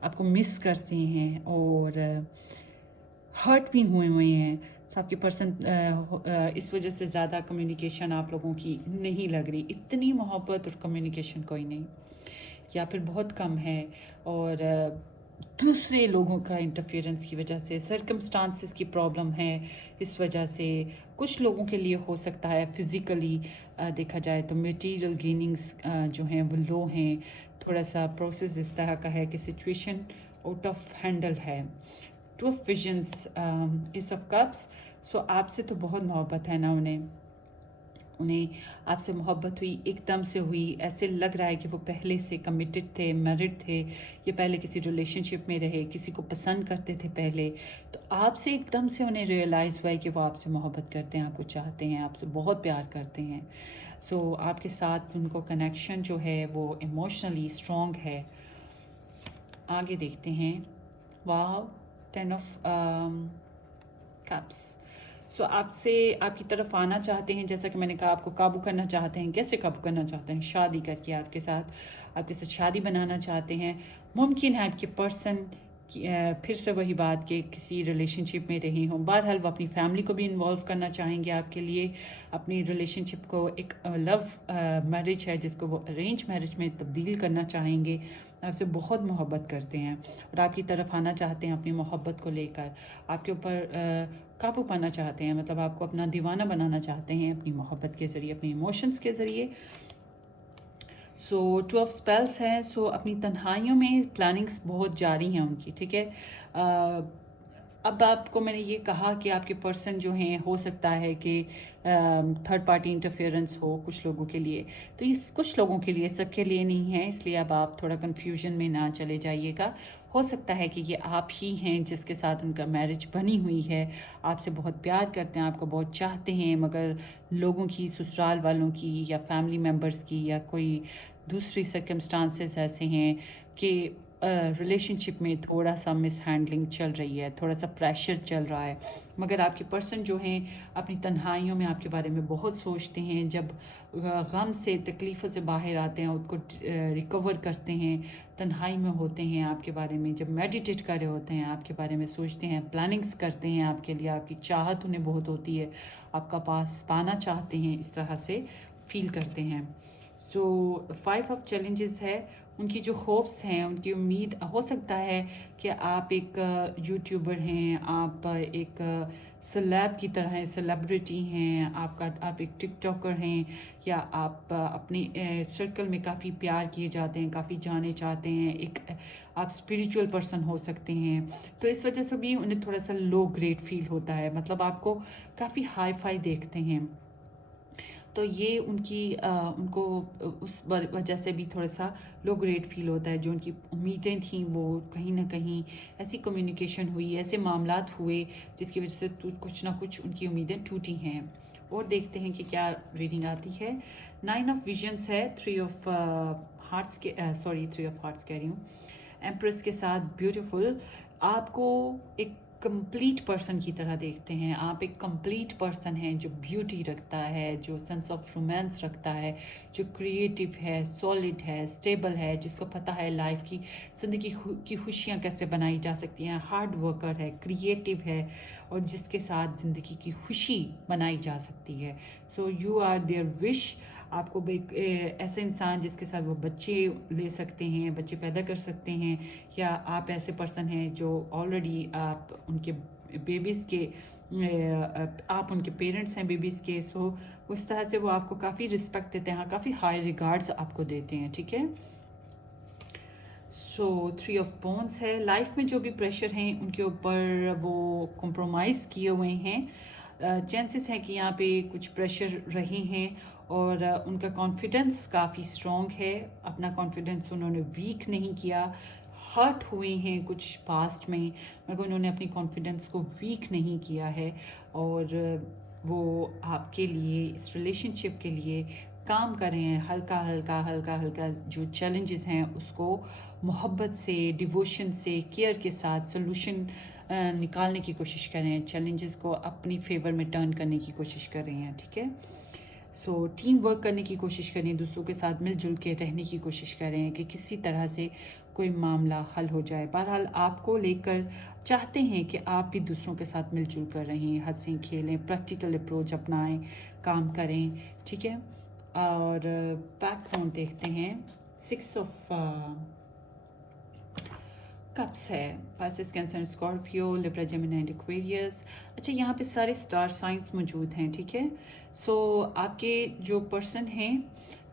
آپ کو مس کرتے ہیں اور ہرٹ بھی ہوئے ہیں. تو آپ کے پرسن اس وجہ سے زیادہ کمیونیکیشن آپ لوگوں کی نہیں لگ رہی، اتنی محبت اور کمیونیکیشن کوئی نہیں، یا پھر بہت کم ہے. اور دوسرے لوگوں کا انٹرفیئرنس کی وجہ سے، سرکمسٹانسز کی پرابلم ہے، اس وجہ سے کچھ لوگوں کے لیے ہو سکتا ہے فزیکلی دیکھا جائے تو میٹیریل گیننگز جو ہیں وہ لو ہیں. تھوڑا سا پروسیس اس طرح کا ہے کہ سچویشن آؤٹ آف ہینڈل ہے. 2 of visions, ace of cups. So آپ سے تو بہت محبت ہے نا، انہیں آپ سے محبت ہوئی، ایک دم سے ہوئی. ایسے لگ رہا ہے کہ وہ پہلے سے کمیٹڈ تھے، میرڈ تھے، یہ پہلے کسی ریلیشن شپ میں رہے، کسی کو پسند کرتے تھے پہلے. تو آپ سے ایک دم سے انہیں ریئلائز ہوا ہے کہ وہ آپ سے محبت کرتے ہیں، آپ کو چاہتے ہیں، آپ سے بہت پیار کرتے ہیں. سو آپ کے ساتھ ان کو کنیکشن جو ہے وہ ایموشنلی اسٹرانگ ہے. آگے دیکھتے ہیں. واو، 10 آف کپس. سو آپ سے، آپ کی طرف آنا چاہتے ہیں، جیسا کہ میں نے کہا، آپ کو قابو کرنا چاہتے ہیں. کیسے قابو کرنا چاہتے ہیں؟ شادی کر کے آپ کے ساتھ شادی بنانا چاہتے ہیں. ممکن ہے آپ کے پرسن پھر سے وہی بات کہ کسی ریلیشن شپ میں رہی ہوں. بہرحال وہ اپنی فیملی کو بھی انوالو کرنا چاہیں گے آپ کے لیے، اپنی ریلیشن شپ کو ایک لو میرج ہے جس کو وہ ارینج میرج میں تبدیل کرنا چاہیں گے. آپ سے بہت محبت کرتے ہیں اور آپ کی طرف آنا چاہتے ہیں اپنی محبت کو لے کر، آپ کے اوپر قابو پانا چاہتے ہیں، مطلب آپ کو اپنا دیوانہ بنانا چاہتے ہیں اپنی محبت کے ذریعے، اپنے ایموشنز کے ذریعے. सो 2 ऑफ स्पेल्स हैं, सो अपनी तन्हाइयों में प्लानिंग्स बहुत जारी हैं उनकी, ठीक है। अब आपको मैंने ये कहा कि आपके पर्सन जो हैं हो सकता है कि थर्ड पार्टी इंटरफेरेंस हो कुछ लोगों के लिए, तो ये कुछ लोगों के लिए, सबके लिए नहीं है, इसलिए अब आप थोड़ा कन्फ्यूजन में ना चले जाइएगा। हो सकता है कि ये आप ही हैं जिसके साथ उनका मैरिज बनी हुई है, आपसे बहुत प्यार करते हैं, आपको बहुत चाहते हैं, मगर लोगों की, ससुराल वालों की या फैमिली मेम्बर्स की या कोई दूसरी सर्कमस्टांसेस ऐसे हैं कि रिलेशनशिप में थोड़ा सा मिस हैंडलिंग चल रही है, थोड़ा सा प्रेशर चल रहा है, मगर आपके पर्सन जो हैं अपनी तन्हाइयों में आपके बारे में बहुत सोचते हैं। जब गम से, तकलीफ़ों से बाहर आते हैं, उसको रिकवर करते हैं, तन्हाई में होते हैं, आपके बारे में जब मेडिटेट कर रहे होते हैं, आपके बारे में सोचते हैं, प्लानिंग्स करते हैं आपके लिए, आपकी चाहत उन्हें बहुत होती है, आपका पास पाना चाहते हैं, इस तरह से फील करते हैं। सो 5 ऑफ चैलेंजेस है, उनकी जो होप्स हैं, उनकी उम्मीद, हो सकता है कि आप एक यूट्यूबर हैं, आप एक सेलेब की तरह हैं, सेलिब्रिटी हैं, आप एक टिकटॉकर हैं, या आप अपने सर्कल में काफ़ी प्यार किए जाते हैं, काफ़ी जाने चाहते हैं, एक आप स्पिरिचुअल पर्सन हो सकते हैं। तो इस वजह से भी उन्हें थोड़ा सा लो ग्रेड फील होता है, मतलब आपको काफ़ी हाई फाई देखते हैं, तो ये उनको उस वजह से भी थोड़ा सा लो ग्रेड फील होता है। जो उनकी उम्मीदें थी वो कहीं ना कहीं ऐसी कम्युनिकेशन हुई, ऐसे मामलात हुए जिसकी वजह से कुछ ना कुछ उनकी उम्मीदें टूटी हैं। और देखते हैं कि क्या रीडिंग आती है। 9 ऑफ विजन्स है, 3 ऑफ हार्ट्स कह रही हूँ, एम्प्रेस के साथ ब्यूटीफुल। आपको एक कंप्लीट पर्सन की तरह देखते हैं, आप एक कंप्लीट पर्सन हैं जो ब्यूटी रखता है, जो सेंस ऑफ रोमांस रखता है, जो क्रिएटिव है, सॉलिड है, स्टेबल है, जिसको पता है लाइफ की, ज़िंदगी की खुशियाँ कैसे बनाई जा सकती हैं, हार्ड वर्कर है, क्रिएटिव है, और जिसके साथ ज़िंदगी की खुशी बनाई जा सकती है। So you are their wish. आपको ऐसे इंसान जिसके साथ वो बच्चे ले सकते हैं, बच्चे पैदा कर सकते हैं, या आप ऐसे पर्सन हैं जो ऑलरेडी आप उनके बेबीज़ के आप उनके पेरेंट्स हैं बेबीज़ के, सो उस तरह से वो आपको काफ़ी रिस्पेक्ट देते हैं, काफ़ी हाई रिगार्ड्स आपको देते हैं, ठीक है। सो 3 ऑफ बोन्स है, लाइफ में जो भी प्रेशर हैं उनके ऊपर वो कॉम्प्रोमाइज़ किए हुए हैं। चांसेस हैं कि यहाँ पे कुछ प्रेशर रहे हैं, और उनका कॉन्फिडेंस काफ़ी स्ट्रॉन्ग है, अपना कॉन्फिडेंस उन्होंने वीक नहीं किया। हर्ट हुए हैं कुछ पास्ट में, मगर उन्होंने अपनी कॉन्फिडेंस को वीक नहीं किया है, और वो आपके लिए, इस रिलेशनशिप के लिए काम कर रहे हैं। हल्का हल्का जो चैलेंजेस हैं उसको मोहब्बत से, डिवोशन से, केयर के साथ सोल्यूशन निकालने की कोशिश कर रहे हैं, चैलेंजेस को अपनी फेवर में टर्न करने की कोशिश कर रहे हैं, ठीक है। सो टीम वर्क करने की कोशिश कर रहे हैं, दूसरों के साथ मिलजुल के रहने की कोशिश कर रहे हैं कि किसी तरह से कोई मामला हल हो जाए। बहरहाल आपको लेकर चाहते हैं कि आप भी दूसरों के साथ मिलजुल कर रहें, हंसें खेलें, प्रैक्टिकल अप्रोच अपनाएं, काम करें, ठीक है। और बैकग्राउंड देखते हैं, 6 ऑफ कप्स है, Pisces, cancer, Scorpio, Libra, Gemini and Aquarius. अच्छा, यहाँ पे सारे स्टार साइंस मौजूद हैं, ठीक है। सो आपके जो पर्सन हैं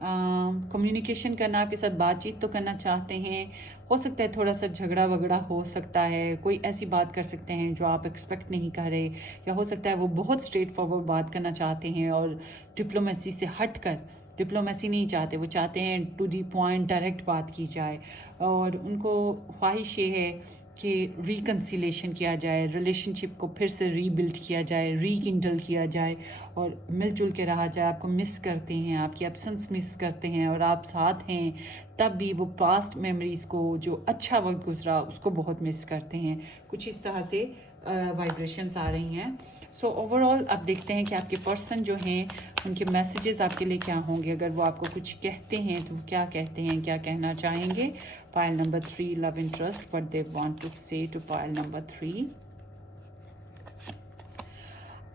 कम्युनिकेशन करना, आपके साथ बातचीत तो करना चाहते हैं। हो सकता है थोड़ा सा झगड़ा वगड़ा हो सकता है, कोई ऐसी बात कर सकते हैं जो आप एक्सपेक्ट नहीं कर रहे, या हो सकता है वो बहुत स्ट्रेट फॉरवर्ड बात करना चाहते हैं और डिप्लोमेसी से हट कर, डिप्लोमेसी नहीं चाहते, वो चाहते हैं टू दी पॉइंट डायरेक्ट बात की जाए, और उनको ख्वाहिश ये है कि रिकन्सिलेशन किया जाए, रिलेशनशिप को फिर से रीबिल्ड किया जाए, रीकिंडल किया जाए, और मिलजुल के रहा जाए। आपको मिस करते हैं, आपकी एब्सेंस मिस करते हैं, और आप साथ हैं तब भी वो पास्ट मेमोरीज़ को, जो अच्छा वक्त गुजरा उसको बहुत मिस करते हैं। कुछ इस तरह से वाइब्रेशंस आ रही हैं। सो ओवरऑल अब देखते हैं कि आपके पर्सन जो हैं उनके मैसेजेस आपके लिए क्या होंगे। अगर वो आपको कुछ कहते हैं तो क्या कहते हैं, क्या कहना चाहेंगे। Pile number 3, love and trust, what they want to say to pile number 3।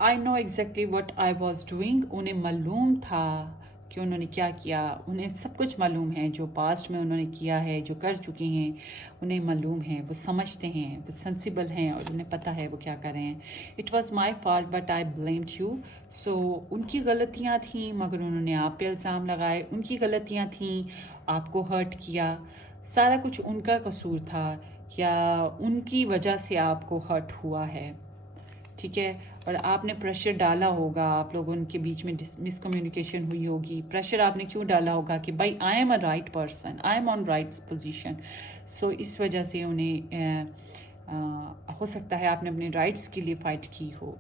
I know exactly what I was doing, उन्हें मालूम था کہ انہوں نے کیا کیا. انہیں سب کچھ معلوم ہے، جو پاسٹ میں انہوں نے کیا ہے، جو کر چکے ہیں انہیں معلوم ہے. وہ سمجھتے ہیں، وہ سینسیبل ہیں اور انہیں پتہ ہے وہ کیا کر رہے ہیں. It was my fault but I blamed you. So ان کی غلطیاں تھیں مگر انہوں نے آپ پہ الزام لگائے. ان کی غلطیاں تھیں، آپ کو ہرٹ کیا. سارا کچھ ان کا قصور تھا یا ان کی وجہ سے آپ کو ہرٹ ہوا ہے. ٹھیک ہے. اور آپ نے پریشر ڈالا ہوگا، آپ لوگوں کے بیچ میں مس کمیونیکیشن ہوئی ہوگی. پریشر آپ نے کیوں ڈالا ہوگا کہ بھائی I am a right person, I am on right position. So اس وجہ سے انہیں ہو سکتا ہے آپ نے اپنے رائٹس کے لیے فائٹ کی ہو.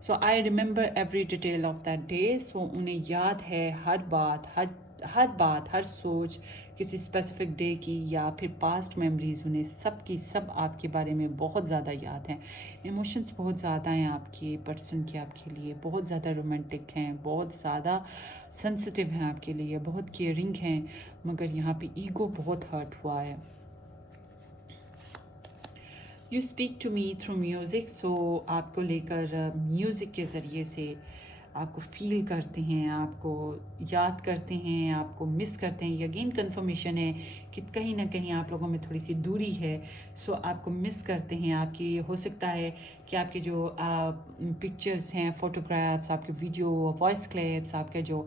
So I remember every detail of that day. So انہیں یاد ہے ہر بات، ہر سوچ کسی اسپیسیفک ڈے کی یا پھر پاسٹ میموریز انہیں سب کی سب آپ کے بارے میں بہت زیادہ یاد ہیں. ایموشنس بہت زیادہ ہیں آپ کے پرسن کے، آپ کے لیے بہت زیادہ رومانٹک ہیں، بہت زیادہ سینسٹیو ہیں آپ کے لیے، بہت کیئرنگ ہیں. مگر یہاں پہ ایگو بہت ہرٹ ہوا ہے. You speak to me through music. So آپ کو لے کر میوزک کے ذریعے سے آپ کو فیل کرتے ہیں، آپ کو یاد کرتے ہیں، آپ کو مس کرتے ہیں. یہ اگین کنفرمیشن ہے کہ کہیں نہ کہیں آپ لوگوں میں تھوڑی سی دوری ہے. سو آپ کو مس کرتے ہیں. آپ کی ہو سکتا ہے کہ آپ کے جو پکچرز ہیں، فوٹوگرافس، آپ کے ویڈیو وائس کلپس، آپ کے جو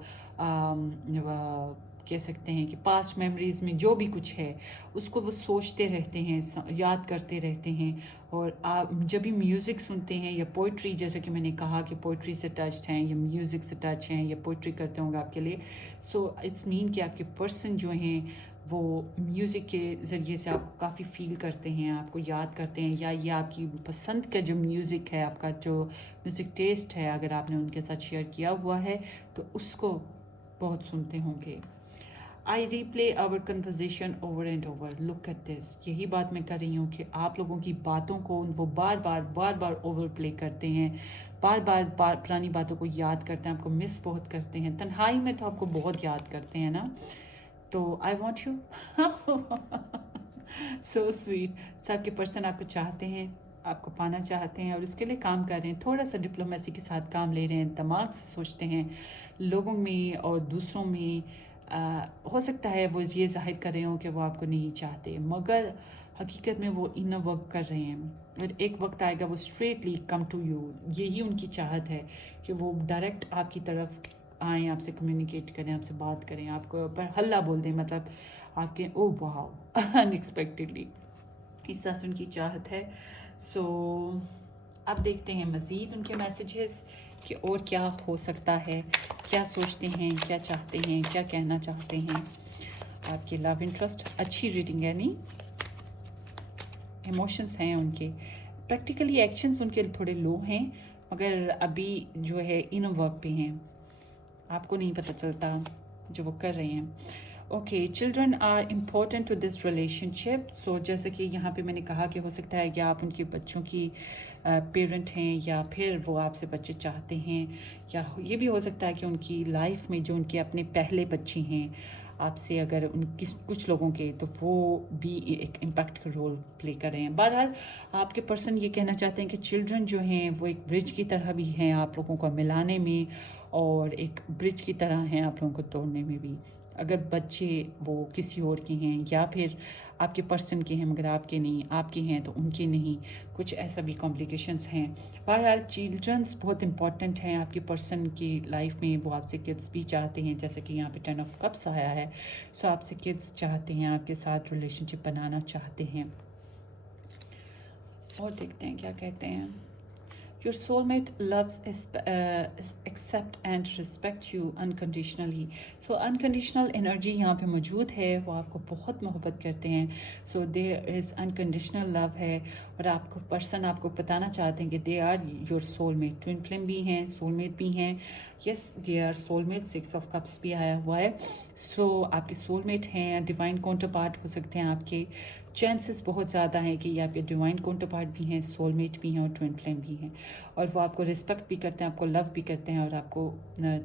کہہ سکتے ہیں کہ پاسٹ میموریز میں جو بھی کچھ ہے اس کو وہ سوچتے رہتے ہیں، یاد کرتے رہتے ہیں. اور آپ جب بھی میوزک سنتے ہیں یا پوئٹری، جیسے کہ میں نے کہا کہ پوئٹری سے ٹچ ہیں یا میوزک سے ٹچ ہیں یا پوئٹری کرتے ہوں گے آپ کے لیے، سو اٹس مین کہ آپ کے پرسن جو ہیں وہ میوزک کے ذریعے سے آپ کو کافی فیل کرتے ہیں، آپ کو یاد کرتے ہیں. یا یہ آپ کی پسند کا جو میوزک ہے، آپ کا جو میوزک ٹیسٹ ہے، اگر آپ نے ان کے ساتھ شیئر کیا ہوا ہے تو اس کو بہت سنتے ہوں گے. I replay our conversation over and over. Look at this. یہی بات میں کر رہی ہوں کہ آپ لوگوں کی باتوں کو وہ بار بار اوور پلے کرتے ہیں، بار پرانی باتوں کو یاد کرتے ہیں، آپ کو مس بہت کرتے ہیں. تنہائی میں تو آپ کو بہت یاد کرتے ہیں نا. تو I want you. So sweet. سب کے پرسن آپ کو چاہتے ہیں، آپ کو پانا چاہتے ہیں اور اس کے لیے کام کر رہے ہیں. تھوڑا سا ڈپلومیسی کے ساتھ کام لے رہے ہیں، دماغ سے سوچتے ہیں. لوگوں میں اور دوسروں میں ہو سکتا ہے وہ یہ ظاہر کر رہے ہوں کہ وہ آپ کو نہیں چاہتے، مگر حقیقت میں وہ انر ورک کر رہے ہیں. اور ایک وقت آئے گا وہ اسٹریٹلی کم ٹو یو. یہی ان کی چاہت ہے کہ وہ ڈائریکٹ آپ کی طرف آئیں، آپ سے کمیونیکیٹ کریں، آپ سے بات کریں، آپ کو پر ہلہ بول دیں، مطلب آپ کے او واو ان ایکسپیکٹڈلی. اس طرح سے ان کی چاہت ہے. سو اب دیکھتے ہیں مزید ان کے میسیجز کہ اور کیا ہو سکتا ہے، کیا سوچتے ہیں، کیا چاہتے ہیں، کیا کہنا چاہتے ہیں. آپ کے لو انٹرسٹ اچھی ریڈنگ ہے نہیں، ایموشنس ہیں ان کے. پریکٹیکلی ایکشنز ان کے تھوڑے لو ہیں مگر ابھی جو ہے انر ورک پہ ہیں، آپ کو نہیں پتہ چلتا جو وہ کر رہے ہیں. Okay, children are important to this relationship. So جیسے کہ یہاں پہ میں نے کہا کہ ہو سکتا ہے کہ آپ ان کے بچوں کی پیرنٹ ہیں یا پھر وہ آپ سے بچے چاہتے ہیں، یا یہ بھی ہو سکتا ہے کہ ان کی لائف میں جو ان کے اپنے پہلے بچے ہیں آپ سے، اگر ان کچھ لوگوں کے، تو وہ بھی ایک امپیکٹ کا رول پلے کر رہے ہیں. بہرحال آپ کے پرسن یہ کہنا چاہتے ہیں کہ چلڈرن جو ہیں وہ ایک برج کی طرح بھی ہیں آپ لوگوں کو ملانے میں، اور ایک برج کی طرح ہیں آپ لوگوں کو توڑنے میں بھی. اگر بچے وہ کسی اور کے ہیں یا پھر آپ کے پرسن کے ہیں مگر آپ کے نہیں، آپ کے ہیں تو ان کے نہیں، کچھ ایسا بھی کمپلیکیشنز ہیں. بہرحال چلڈرنس بہت امپورٹنٹ ہیں آپ کے پرسن کی لائف میں. وہ آپ سے کڈس بھی چاہتے ہیں، جیسے کہ یہاں پہ 10 آف کپس آیا ہے. سو آپ سے کڈس چاہتے ہیں، آپ کے ساتھ ریلیشن شپ بنانا چاہتے ہیں. اور دیکھتے ہیں کیا کہتے ہیں. Your soulmate loves, accept and respect you unconditionally. So unconditional energy یہاں پہ موجود ہے، وہ آپ کو بہت محبت کرتے ہیں. So there is unconditional love ہے، اور آپ کو پرسن آپ کو بتانا چاہتے ہیں کہ they are your soulmate. twin flame بھی ہیں، soulmate بھی ہیں. Yes, they are soulmate. 6 of cups بھی آیا ہوا ہے. So آپ کے soulmate ہیں، divine counterpart ہو سکتے ہیں آپ کے. چانسز بہت زیادہ ہیں کہ یہ آپ کے ڈیوائن کاؤنٹرپارٹ بھی ہیں، سول میٹ بھی ہیں اور ٹوین فلیم بھی ہیں. اور وہ آپ کو رسپیکٹ بھی کرتے ہیں، آپ کو لو بھی کرتے ہیں، اور آپ کو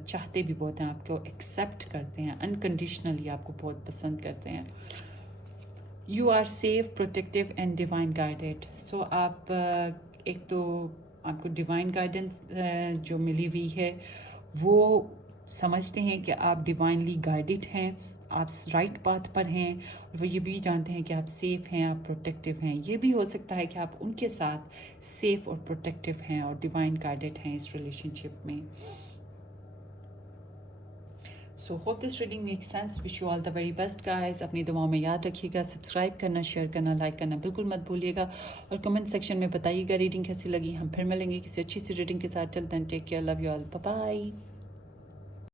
چاہتے بھی بہت ہیں، آپ کو ایکسیپٹ کرتے ہیں انکنڈیشنلی، آپ کو بہت پسند کرتے ہیں. You are safe, protective and divine guided. So آپ ایک تو آپ کو ڈیوائن گائیڈنس جو ملی ہوئی ہے، وہ سمجھتے ہیں کہ آپ ڈیوائنلی گائیڈڈ ہیں، آپ رائٹ پاتھ پر ہیں، اور وہ یہ بھی جانتے ہیں کہ آپ سیف ہیں، آپ پروٹیکٹیو ہیں. یہ بھی ہو سکتا ہے کہ آپ ان کے ساتھ سیف اور پروٹیکٹیو ہیں اور ڈیوائن گائیڈڈ ہیں اس ریلیشن شپ میں. So hope this reading make sense. Wish you all the very best guys. اپنی دعاؤں میں یاد رکھیے گا، سبسکرائب کرنا، شیئر کرنا، لائک کرنا بالکل مت بھولیے گا، اور کمنٹ سیکشن میں بتائیے گا ریڈنگ کیسی لگی. ہم پھر ملیں گے کسی اچھی سی ریڈنگ کے ساتھ. Till then take care, love you all, bye bye.